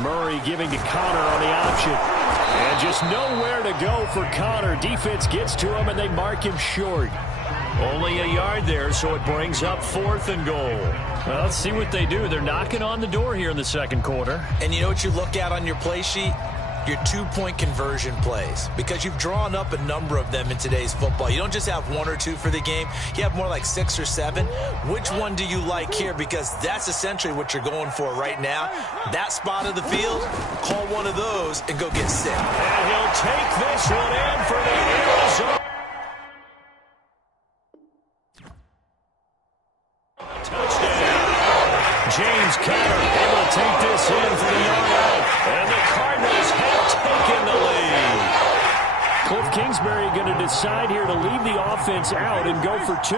Murray giving to Connor on the option. And just nowhere to go for Connor. Defense gets to him, and they mark him short. Only a yard there, so it brings up 4th and goal. Well, let's see what they do. They're knocking on the door here in the 2nd quarter. And you know what you look at on your play sheet? Your 2-point conversion plays, because you've drawn up a number of them in today's football. You don't just have 1 or 2 for the game. You have more like 6 or 7. Which one do you like here? Because that's essentially what you're going for right now. That spot of the field, call one of those and go get 6. And he'll take this one in for the Arizona. Touchdown. James Conner able to take this in for the yard out. And the Cardinals have taken the lead. Cliff Kingsbury going to decide here to leave the offense out and go for 2.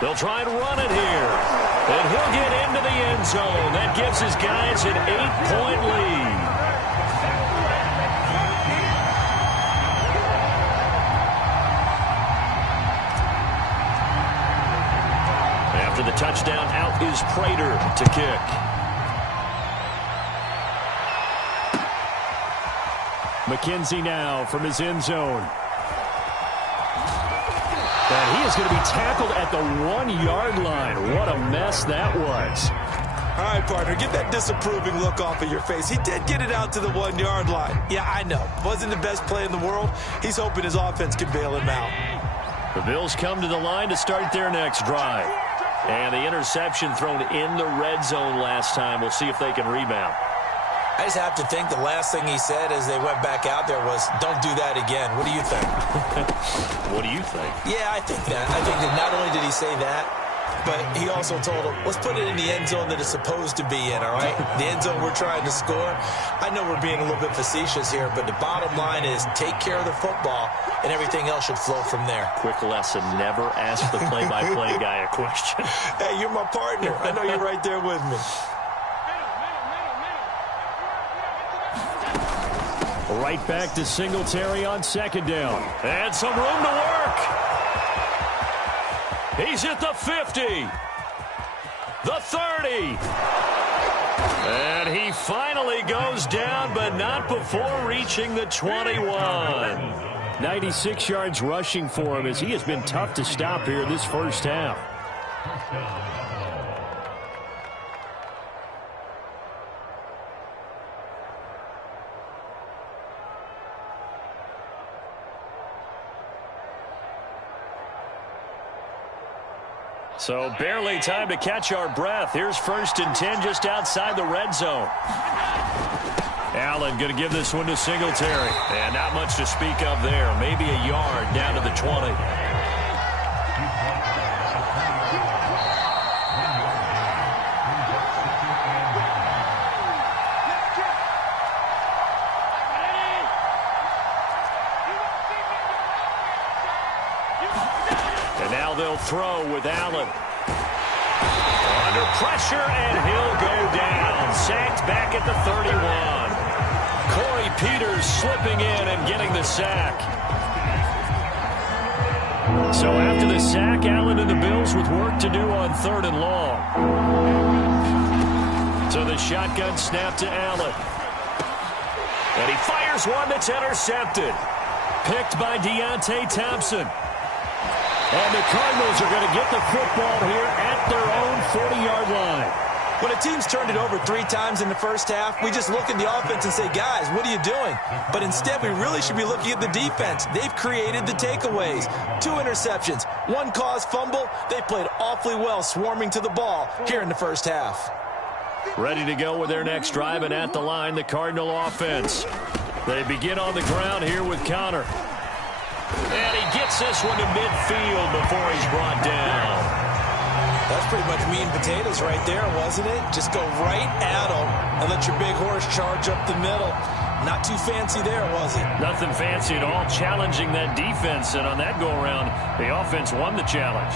They'll try and run it here. And he'll get into the end zone. That gives his guys an 8-point lead. After the touchdown, out is Prater to kick. McKenzie now from his end zone. And he is going to be tackled at the 1-yard line. What a mess that was. All right, partner, get that disapproving look off of your face. He did get it out to the 1-yard line. Yeah, I know. Wasn't the best play in the world. He's hoping his offense can bail him out. The Bills come to the line to start their next drive. And the interception thrown in the red zone last time. We'll see if they can rebound. I just have to think the last thing he said as they went back out there was, don't do that again. What do you think? What do you think? Yeah, I think that. I think that not only did he say that, but he also told him, let's put it in the end zone that it's supposed to be in, all right? The end zone we're trying to score. I know we're being a little bit facetious here, but the bottom line is take care of the football, and everything else should flow from there. Quick lesson, never ask the play-by-play guy a question. Hey, you're my partner. I know you're right there with me. Right back to Singletary on 2nd down. And some room to work. He's at the 50. The 30. And he finally goes down, but not before reaching the 21. 96 yards rushing for him as he has been tough to stop here this first half. So barely time to catch our breath. Here's 1st and 10 just outside the red zone. Allen going to give this one to Singletary. And not much to speak of there. Maybe a yard down to the 20. And now they'll throw with Allen. Under pressure, and he'll go down. Sacked back at the 31. Corey Peters slipping in and getting the sack. So after the sack, Allen and the Bills with work to do on 3rd and long. So the shotgun snap to Allen. And he fires one that's intercepted. Picked by Deontay Thompson. And the Cardinals are going to get the football here at their own 40-yard line. When a team's turned it over 3 times in the first half, we just look at the offense and say, guys, what are you doing? But instead, we really should be looking at the defense. They've created the takeaways. 2 interceptions, 1 caused fumble. They played awfully well swarming to the ball here in the first half. Ready to go with their next drive, and at the line, the Cardinal offense. They begin on the ground here with Connor. And he gets this one to midfield before he's brought down. That's pretty much meat and potatoes right there, wasn't it? Just go right at them and let your big horse charge up the middle. Not too fancy there, was it? Nothing fancy at all, challenging that defense. And on that go-around, the offense won the challenge.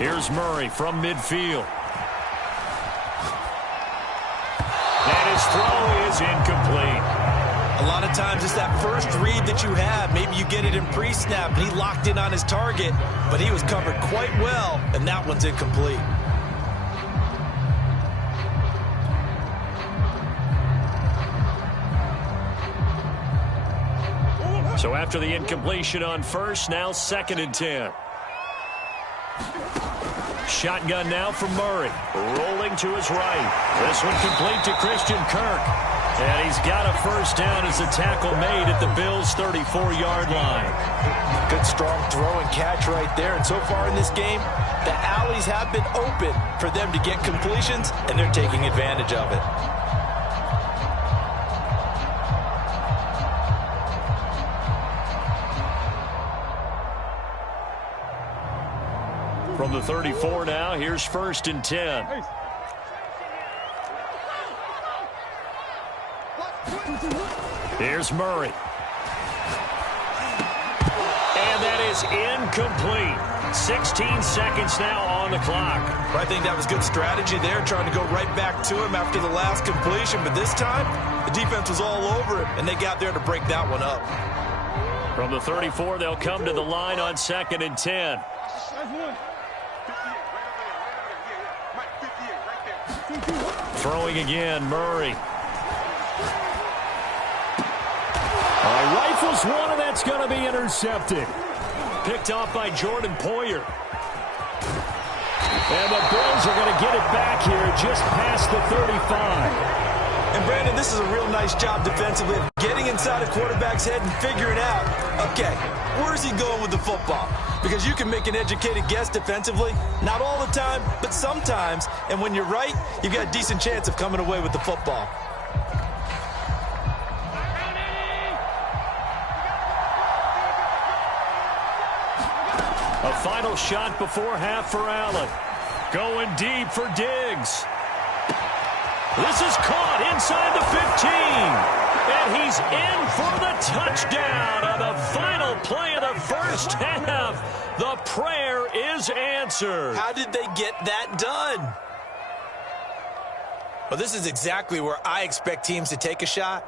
Here's Murray from midfield. And his throw is incomplete. A lot of times it's that first read that you have. Maybe you get it in pre-snap, and he locked in on his target, but he was covered quite well, and that one's incomplete. So after the incompletion on first, now 2nd and 10. Shotgun now from Murray. Rolling to his right. This one complete to Christian Kirk. And he's got a first down as a tackle made at the Bills' 34-yard line. Good strong throw and catch right there. And so far in this game, the alleys have been open for them to get completions, and they're taking advantage of it. From the 34 now, here's 1st and 10. Here's Murray. And that is incomplete. 16 seconds now on the clock. I think that was good strategy there, trying to go right back to him after the last completion. But this time, the defense was all over it, and they got there to break that one up. From the 34, they'll come to the line on 2nd and 10. Throwing again, Murray. Rifles one, and that's going to be intercepted. Picked off by Jordan Poyer. And the Bills are going to get it back here just past the 35. And Brandon, this is a real nice job defensively of getting inside a quarterback's head and figuring out, okay, where's he going with the football? Because you can make an educated guess defensively, not all the time, but sometimes. And when you're right, you've got a decent chance of coming away with the football. A final shot before half for Allen. Going deep for Diggs. This is caught inside the 15. And he's in for the touchdown on the final play of the first half. The prayer is answered. How did they get that done? Well, this is exactly where I expect teams to take a shot.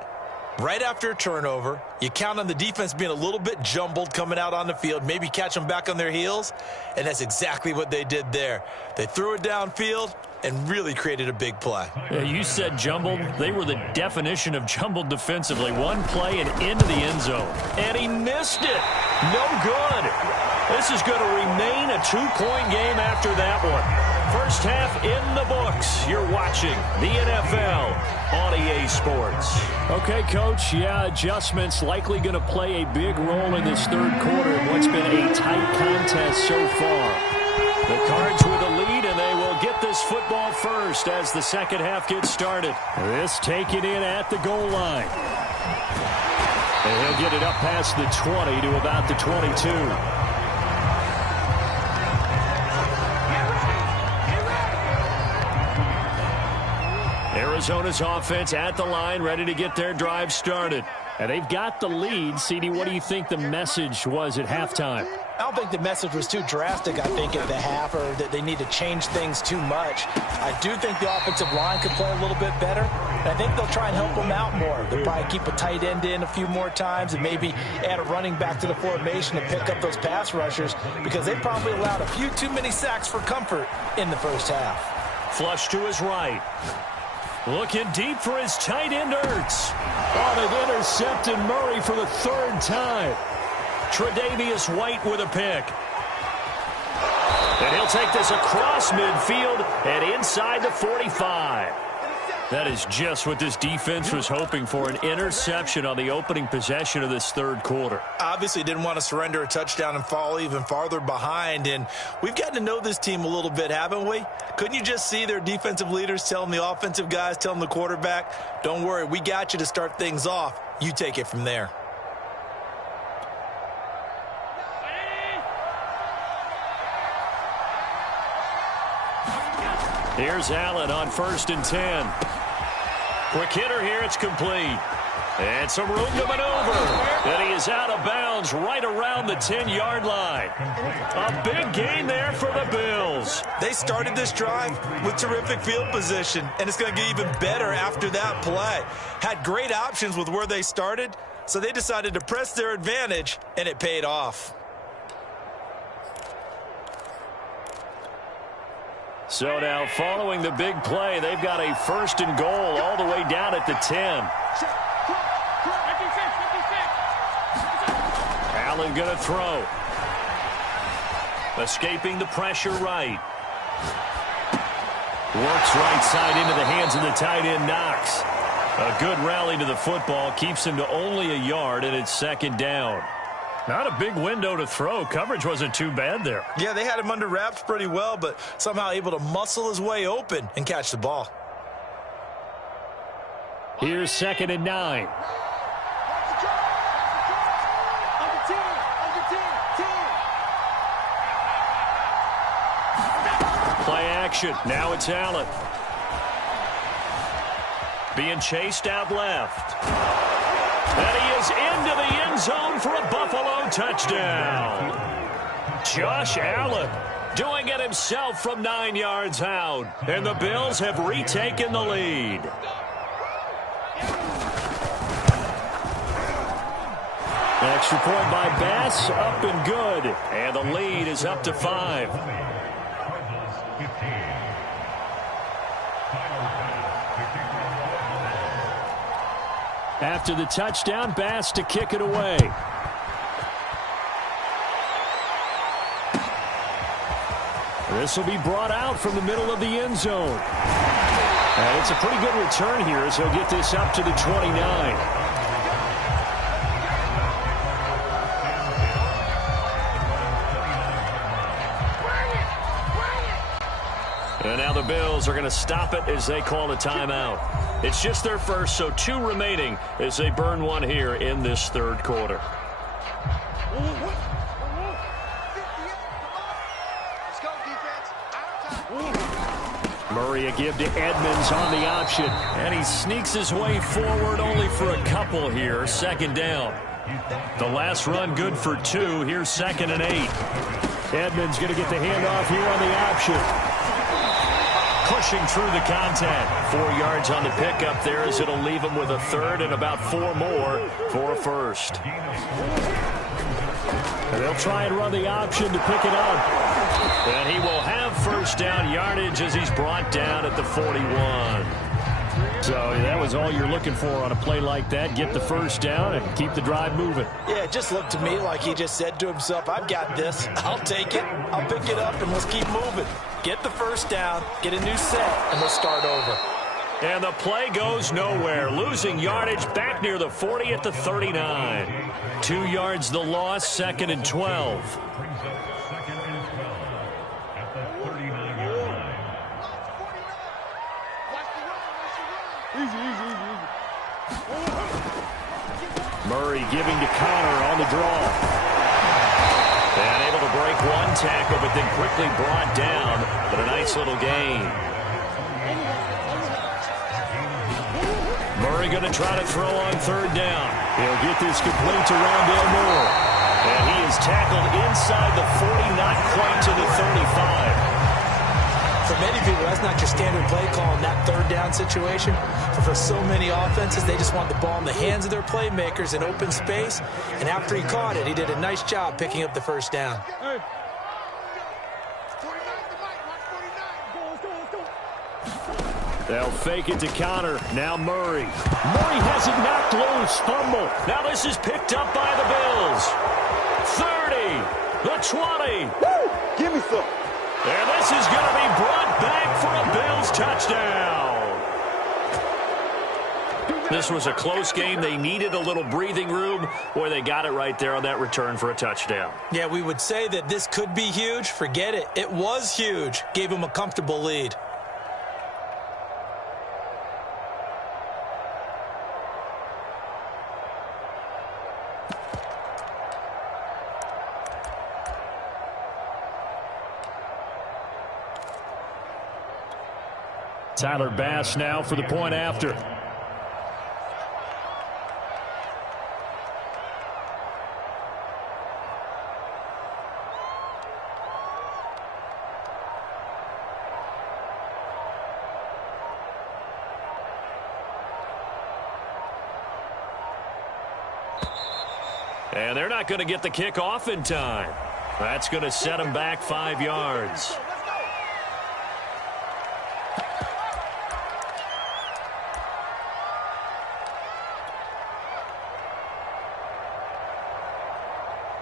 Right after a turnover, you count on the defense being a little bit jumbled coming out on the field, maybe catch them back on their heels, and that's exactly what they did there. They threw it downfield and really created a big play. Yeah, you said jumbled. They were the definition of jumbled defensively. One play and into the end zone. And he missed it. No good. This is going to remain a 2-point game after that one. First half in the books. You're watching the NFL on EA Sports. Okay, Coach. Yeah, adjustments likely going to play a big role in this third quarter in what's been a tight contest so far. The Cards with a lead, and they will get this football first as the second half gets started. This taken in at the goal line. And he'll get it up past the 20 to about the 22. Arizona's offense at the line, ready to get their drive started. And they've got the lead. CD, what do you think the message was at halftime? I don't think the message was too drastic, I think, at the half, or that they need to change things too much. I do think the offensive line could play a little bit better. And I think they'll try and help them out more. They'll probably keep a tight end in a few more times and maybe add a running back to the formation to pick up those pass rushers, because they probably allowed a few too many sacks for comfort in the first half. Flush to his right. Looking deep for his tight end, Ertz. Oh, they've intercepted Murray for the third time. Tre'Davious White with a pick. And he'll take this across midfield and inside the 45. That is just what this defense was hoping for, an interception on the opening possession of this third quarter. Obviously didn't want to surrender a touchdown and fall even farther behind, and we've gotten to know this team a little bit, haven't we? Couldn't you just see their defensive leaders telling the offensive guys, telling the quarterback, don't worry, we got you to start things off. You take it from there. Here's Allen on 1st and 10. Quick hitter here, it's complete. And some room to maneuver. And he is out of bounds right around the 10-yard line. A big gain there for the Bills. They started this drive with terrific field position, and it's going to get even better after that play. Had great options with where they started, so they decided to press their advantage, and it paid off. So now following the big play, they've got a 1st and goal all the way down at the 10. Allen going to throw. Escaping the pressure right. Works right side into the hands of the tight end, Knox. A good rally to the football, keeps him to only a yard, and it's 2nd down. Not a big window to throw. Coverage wasn't too bad there. Yeah, they had him under wraps pretty well, but somehow able to muscle his way open and catch the ball. Here's 2nd and 9. Play action. Now it's Allen. Being chased out left. And he is into the end zone for a Buffalo touchdown. Josh Allen doing it himself from 9 yards out. And the Bills have retaken the lead. Extra point by Bass, up and good. And the lead is up to 5. After the touchdown, Bass to kick it away. This will be brought out from the middle of the end zone. And it's a pretty good return here as he'll get this up to the 29. And now the Bills are going to stop it as they call a timeout. It's just their first, so 2 remaining as they burn one here in this third quarter. Murray a give to Edmonds on the option. And he sneaks his way forward only for a couple here. 2nd down. The last run good for 2. Here's 2nd and 8. Edmonds going to get the handoff here on the option. rushing through the contact. 4 yards on the pickup there as it'll leave him with a third and about 4 more for a first. And they'll try and run the option to pick it up. And he will have first down yardage as he's brought down at the 41. So that was all you're looking for on a play like that. Get the first down and keep the drive moving. Yeah, it just looked to me like he just said to himself, I've got this. I'll take it. I'll pick it up, and let's keep moving. Get the first down, get a new set, and let's start over. And the play goes nowhere. Losing yardage back near the 40 at the 39. 2 yards the loss, 2nd and 12. Murray giving to Connor on the draw. And able to break one tackle, but then quickly brought down. But a nice little gain. Murray going to try to throw on 3rd down. He'll get this complete to Rondale Moore. And he is tackled inside the 40, not quite to the 35. For many people, that's not your standard play call in that 3rd down situation. But for so many offenses, they just want the ball in the hands of their playmakers in open space. And after he caught it, he did a nice job picking up the first down. Hey. They'll fake it to Connor. Now Murray. Murray has it knocked loose. Fumble. Now this is picked up by the Bills. 30. The 20. Woo! Give me some. And this is going to be brought back for a Bills touchdown. This was a close game. They needed a little breathing room. Boy, they got it right there on that return for a touchdown. Yeah, we would say that this could be huge. Forget it. It was huge. Gave him a comfortable lead. Tyler Bass now for the point after. And they're not going to get the kickoff in time. That's going to set them back 5 yards.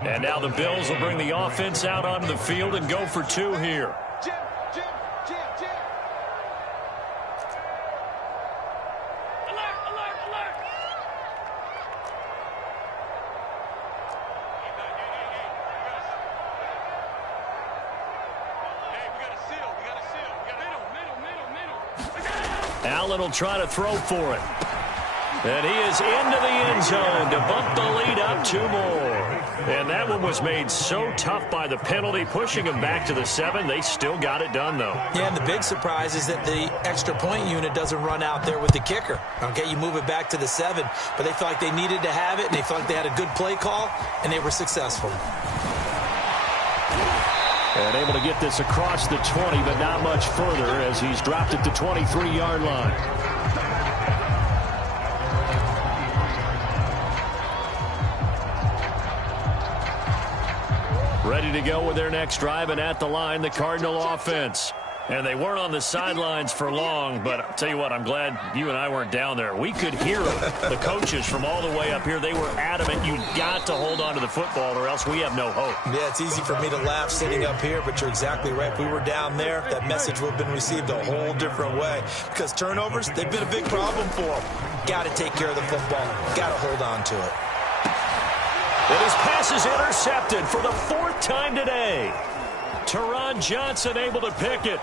And now the Bills will bring the offense out onto the field and go for 2 here. Jim. Alert. Hey, we got a seal. Middle. Allen will try to throw for it. And he is into the end zone to bump the lead up 2 more. And that one was made so tough by the penalty, pushing him back to the 7. They still got it done, though. Yeah, and the big surprise is that the extra point unit doesn't run out there with the kicker. Okay, you move it back to the 7, but they felt like they needed to have it, and they felt like they had a good play call, and they were successful. And able to get this across the 20, but not much further as he's dropped at the 23-yard line. Ready to go with their next drive, and at the line, the Cardinal offense. And they weren't on the sidelines for long, but I'll tell you what, I'm glad you and I weren't down there. We could hear them. The coaches from all the way up here, they were adamant. You've got to hold on to the football or else we have no hope. Yeah, it's easy for me to laugh sitting up here, but you're exactly right. If we were down there, that message would have been received a whole different way. Because turnovers, they've been a big problem for them. Got to take care of the football. Got to hold on to it. And his pass is intercepted for the 4th time today. Teron Johnson able to pick it.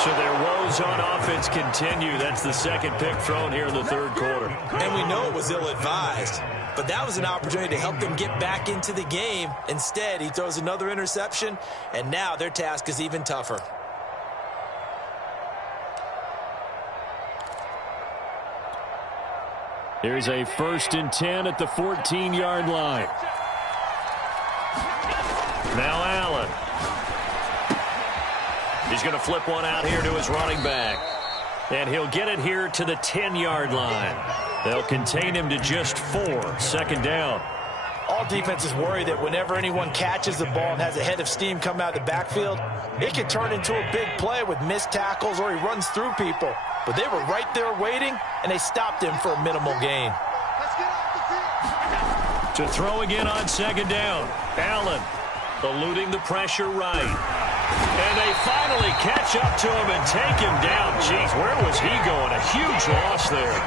So their woes on offense continue. That's the 2nd pick thrown here in the 3rd quarter. And we know it was ill-advised, but that was an opportunity to help them get back into the game. Instead, he throws another interception, and now their task is even tougher. Here's a 1st and 10 at the 14-yard line. Now Allen. He's going to flip one out here to his running back. And he'll get it here to the 10-yard line. They'll contain him to just 4. Second down. All defenses worry that whenever anyone catches the ball and has a head of steam come out of the backfield, it can turn into a big play with missed tackles or he runs through people. But they were right there waiting, and they stopped him for a minimal gain. To throw again on second down. Allen eluding the pressure right. And they finally catch up to him and take him down. Jeez, where was he going? A huge loss there.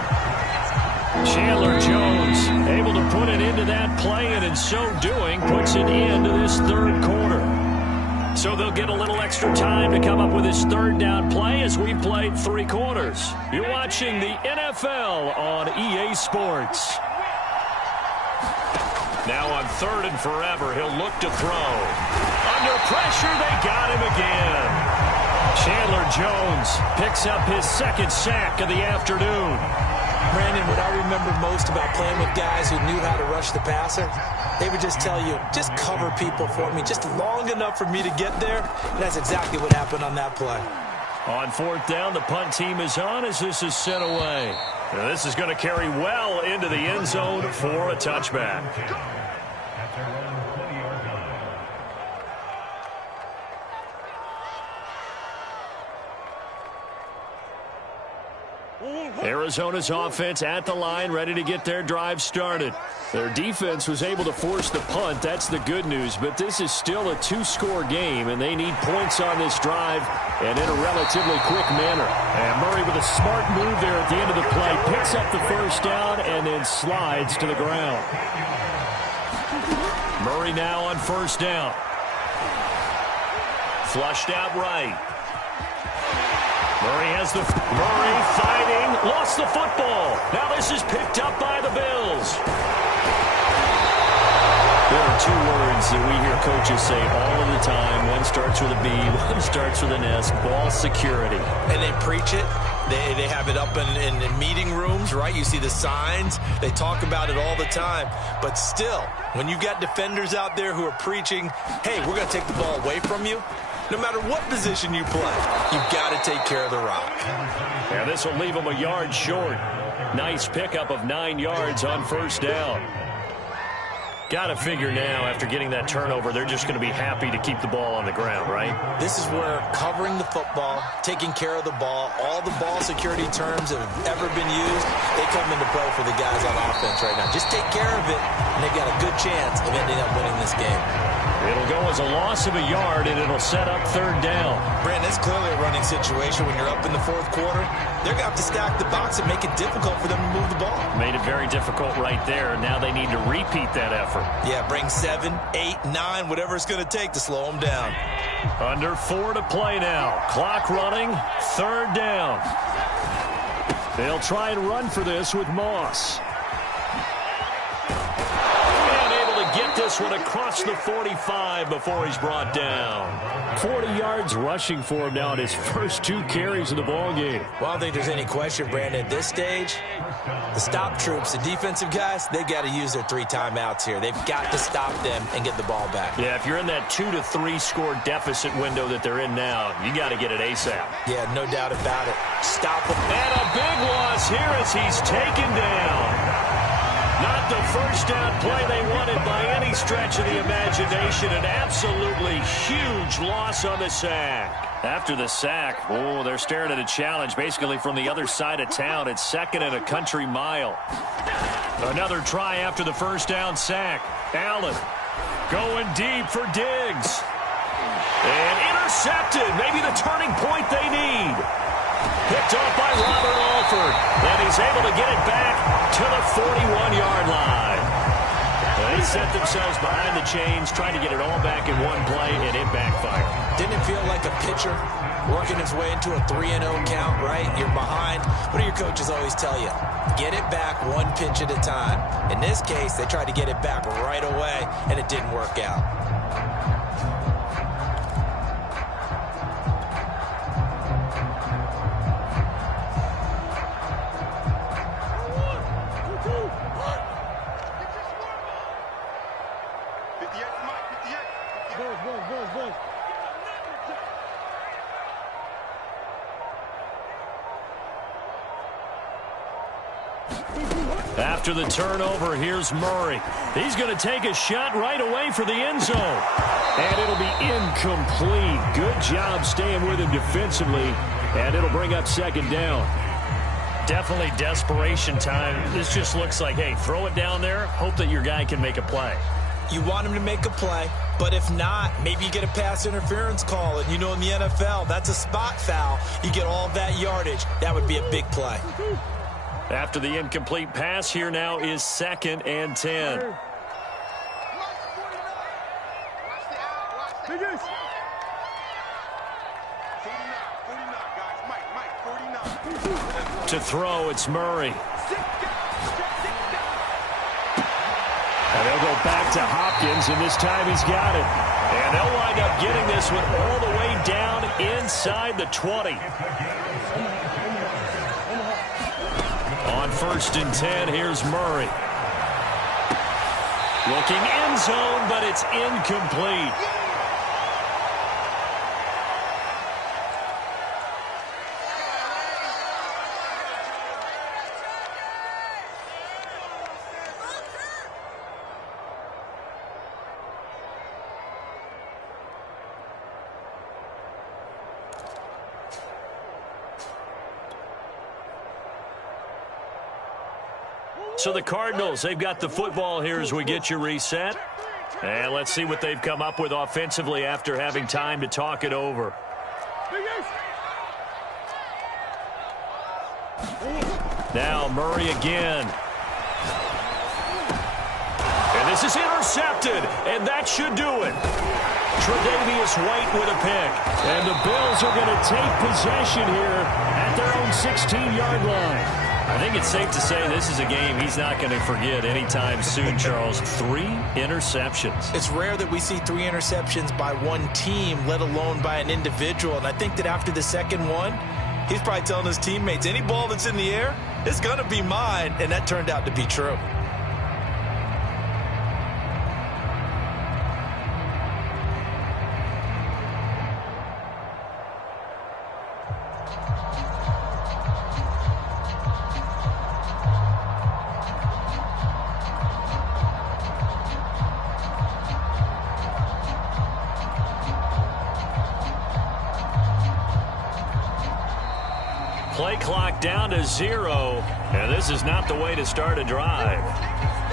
Chandler Jones able to put it into that play, and in so doing puts an end to this third quarter. So they'll get a little extra time to come up with this third down play as we played 3 quarters. You're watching the NFL on EA Sports. Now on 3rd and forever, he'll look to throw. Under pressure, they got him again. Chandler Jones picks up his 2nd sack of the afternoon. Brandon, what I remember most about playing with guys who knew how to rush the passer, they would just tell you, just cover people for me, just long enough for me to get there. And that's exactly what happened on that play. On 4th down, the punt team is on as this is sent away. Now this is going to carry well into the end zone for a touchback. Arizona's offense at the line, ready to get their drive started. Their defense was able to force the punt. That's the good news, but this is still a 2-score game, and they need points on this drive and in a relatively quick manner. And Murray with a smart move there at the end of the play, picks up the first down and then slides to the ground. Murray now on 1st down. Flushed out right. Murray has Murray fighting, lost the football. Now this is picked up by the Bills. There are 2 words that we hear coaches say all of the time. One starts with a B, one starts with an S, ball security. And they preach it. They have it up in meeting rooms, right? You see the signs. They talk about it all the time. But still, when you've got defenders out there who are preaching, hey, we're going to take the ball away from you, no matter what position you play, you've got to take care of the rock. Yeah, this will leave them a yard short. Nice pickup of 9 yards on 1st down. Got to figure now, after getting that turnover, they're just going to be happy to keep the ball on the ground, right? This is where covering the football, taking care of the ball, all the ball security terms that have ever been used, they come into play for the guys on offense right now. Just take care of it, and they've got a good chance of ending up winning this game. It'll go as a loss of a yard, and it'll set up 3rd down. Brandon, it's clearly a running situation when you're up in the 4th quarter. They're going to have to stack the box and make it difficult for them to move the ball. Made it very difficult right there. Now they need to repeat that effort. Yeah, bring 7, 8, 9, whatever it's going to take to slow them down. Under 4 to play now. Clock running, 3rd down. They'll try and run for this with Moss. Get this one across the 45 before he's brought down. 40 yards rushing for him now in his first 2 carries of the ballgame. Well, I don't think there's any question, Brandon. At this stage, the stop troops, the defensive guys, they got to use their 3 timeouts here. They've got to stop them and get the ball back. Yeah, if you're in that 2 to 3 score deficit window that they're in now, you got to get it ASAP. Yeah, no doubt about it. Stop them. And a big loss here as he's taken down. Not the first down play they wanted by any stretch of the imagination. An absolutely huge loss on the sack. After the sack, oh, they're staring at a challenge basically from the other side of town. It's 2nd and a country mile. Another try after the first down sack. Allen going deep for Diggs. And intercepted. Maybe the turning point they need. Picked off by Robert Alford. And he's able to get it back to the 41-yard line. They set themselves behind the chains, trying to get it all back in one play, and it backfired. Didn't it feel like a pitcher working his way into a 3-0 count, right? You're behind. What do your coaches always tell you? Get it back 1 pitch at a time. In this case, they tried to get it back right away, and it didn't work out. After the turnover, here's Murray. He's going to take a shot right away for the end zone. And it'll be incomplete. Good job staying with him defensively. And it'll bring up second down. Definitely desperation time. This just looks like, hey, throw it down there, hope that your guy can make a play. You want him to make a play, but if not, maybe you get a pass interference call. And you know in the NFL, that's a spot foul. You get all that yardage. That would be a big play. After the incomplete pass, here now is 2nd and 10. To throw, it's Murray. And they'll go back to Hopkins, and this time he's got it. And they'll wind up getting this one all the way down inside the 20. On 1st and 10, here's Murray. Looking end zone, but it's incomplete. So the Cardinals, they've got the football here as we get you reset. And let's see what they've come up with offensively after having time to talk it over. Now Murray again. And this is intercepted, and that should do it. Tre'Davious White with a pick. And the Bills are going to take possession here at their own 16-yard line. I think it's safe to say this is a game he's not going to forget anytime soon, Charles. 3 interceptions. It's rare that we see 3 interceptions by one team, let alone by an individual. And I think that after the second one, he's probably telling his teammates, any ball that's in the air, it's going to be mine. And that turned out to be true. Play clock down to 0, and this is not the way to start a drive.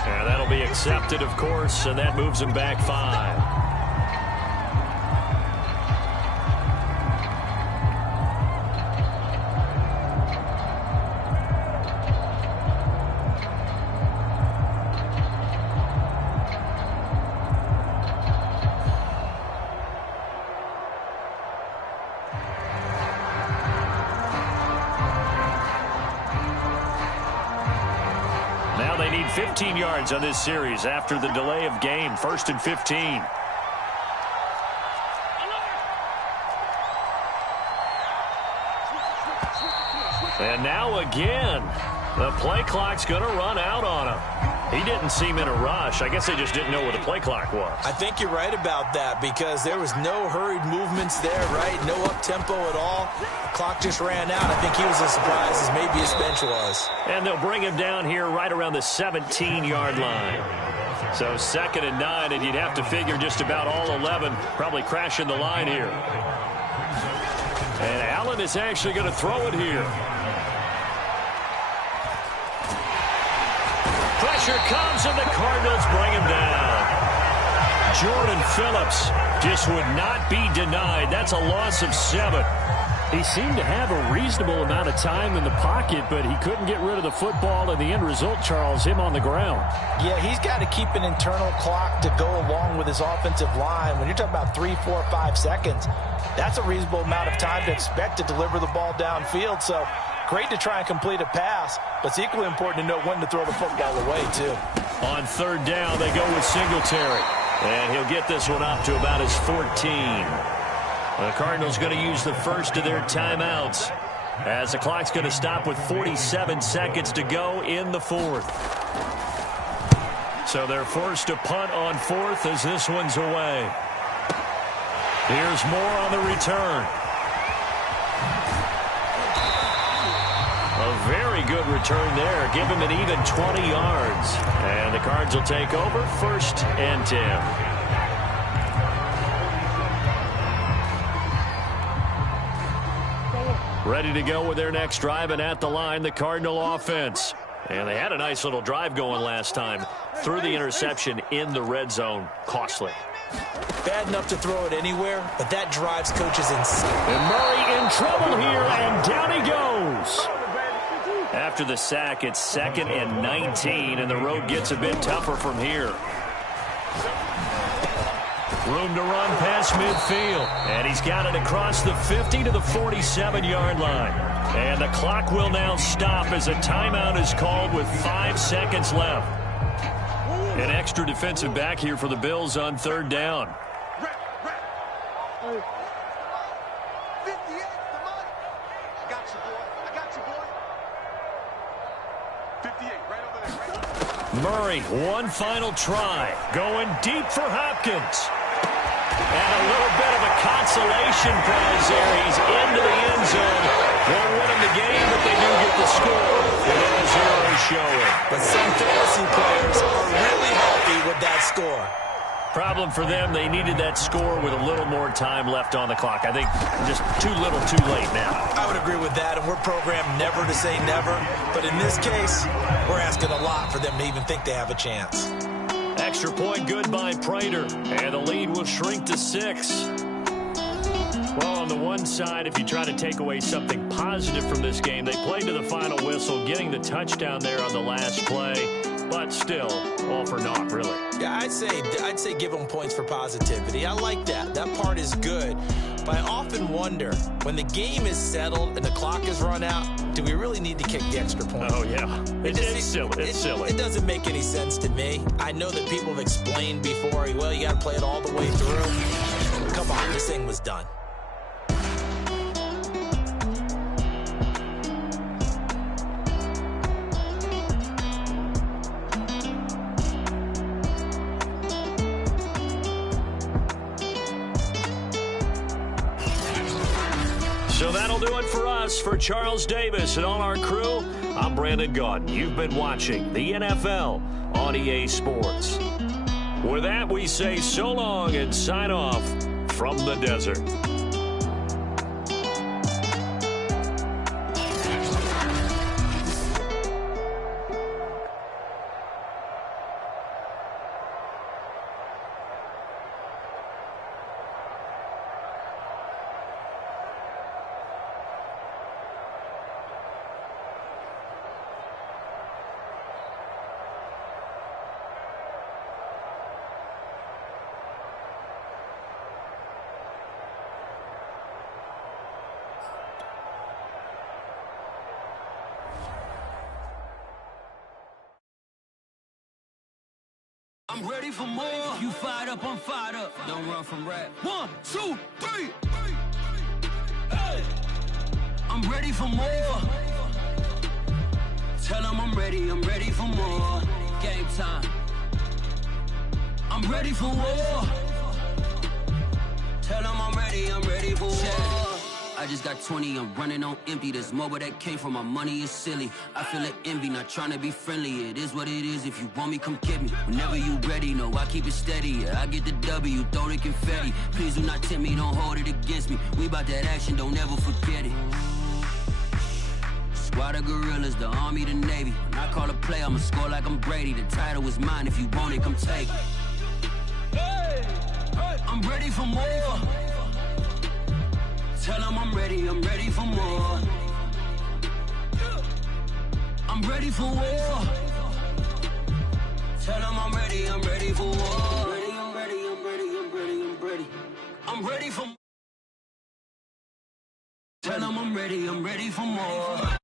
And that'll be accepted, of course, and that moves them back 5. Now they need 15 yards on this series after the delay of game. 1st and 15. And now again, the play clock's going to run out on him. He didn't seem in a rush. I guess they just didn't know where the play clock was. I think you're right about that because there was no hurried movements there, right? No up-tempo at all. The clock just ran out. I think he was as surprised as maybe his bench was. And they'll bring him down here right around the 17-yard line. So 2nd and 9, and you'd have to figure just about all 11 probably crashing the line here. And Allen is actually going to throw it here. Pressure comes, and the Cardinals bring him down. Jordan Phillips just would not be denied. That's a loss of 7. He seemed to have a reasonable amount of time in the pocket, but he couldn't get rid of the football, and the end result, Charles, him on the ground. Yeah, he's got to keep an internal clock to go along with his offensive line. When you're talking about 3, 4, 5 seconds, that's a reasonable amount of time to expect to deliver the ball downfield. So great to try and complete a pass, but it's equally important to know when to throw the football away, too. On 3rd down, they go with Singletary. And he'll get this one up to about his 14. The Cardinals going to use the first of their timeouts as the clock's going to stop with 47 seconds to go in the 4th. So they're forced to punt on 4th as this one's away. Here's Moore on the return. A very Very good return there. Give him an even 20 yards. And the Cards will take over 1st and 10. Ready to go with their next drive, and at the line, the Cardinal offense. And they had a nice little drive going last time. Threw the interception in the red zone. Costly. Bad enough to throw it anywhere, but that drives coaches insane. And Murray in trouble here, and down he goes. After the sack, it's 2nd and 19, and the road gets a bit tougher from here. Room to run past midfield. And he's got it across the 50 to the 47-yard line. And the clock will now stop as a timeout is called with 5 seconds left. An extra defensive back here for the Bills on 3rd down. 58, come on. I got you, boy. I got you, boy. 58, right over there, right over there. Murray, one final try. Going deep for Hopkins. And a little bit of a consolation prize there. He's into the end zone. Won't win him the game, but they do get the score. And a 0 showing. But some fantasy players are really happy with that score. Problem for them, they needed that score with a little more time left on the clock. I think just too little too late now. I would agree with that, and we're programmed never to say never. But in this case, we're asking a lot for them to even think they have a chance. Extra point good by Prater, and the lead will shrink to 6. Well, on the one side, if you try to take away something positive from this game, they played to the final whistle, getting the touchdown there on the last play, but still, all for naught, really. Yeah, I'd say give them points for positivity. I like that. That part is good. But I often wonder, when the game is settled and the clock is run out, do we really need to kick the extra point? Oh, yeah. It's silly. It's silly. It doesn't make any sense to me. I know that people have explained before, well, you got to play it all the way through. Come on, this thing was done. So that'll do it for us. For Charles Davis and all our crew, I'm Brandon Gaudin. You've been watching the NFL on EA Sports. With that, we say so long and sign off from the desert. I'm ready for more. You fired up, I'm fired up. Don't run from rap. 1, 2, 3. Hey. I'm ready for more. Tell them I'm ready for more. Game time. I'm ready for war. Tell them I'm ready for war. I just got 20, I'm running on empty. There's more where that came from, my money is silly. I feel it envy, not trying to be friendly. It is what it is, if you want me, come get me. Whenever you ready, no, I keep it steady. Yeah, I get the W, throw the confetti. Please do not tempt me, don't hold it against me. We about that action, don't ever forget it. Squad of gorillas, the army, the navy. When I call a play, I'ma score like I'm Brady. The title is mine, if you want it, come take it. Hey, hey. I'm ready for more. Tell them I'm ready for more. I'm ready for war. Tell them I'm ready for war. I'm ready. I'm ready for. Tell them I'm ready for more.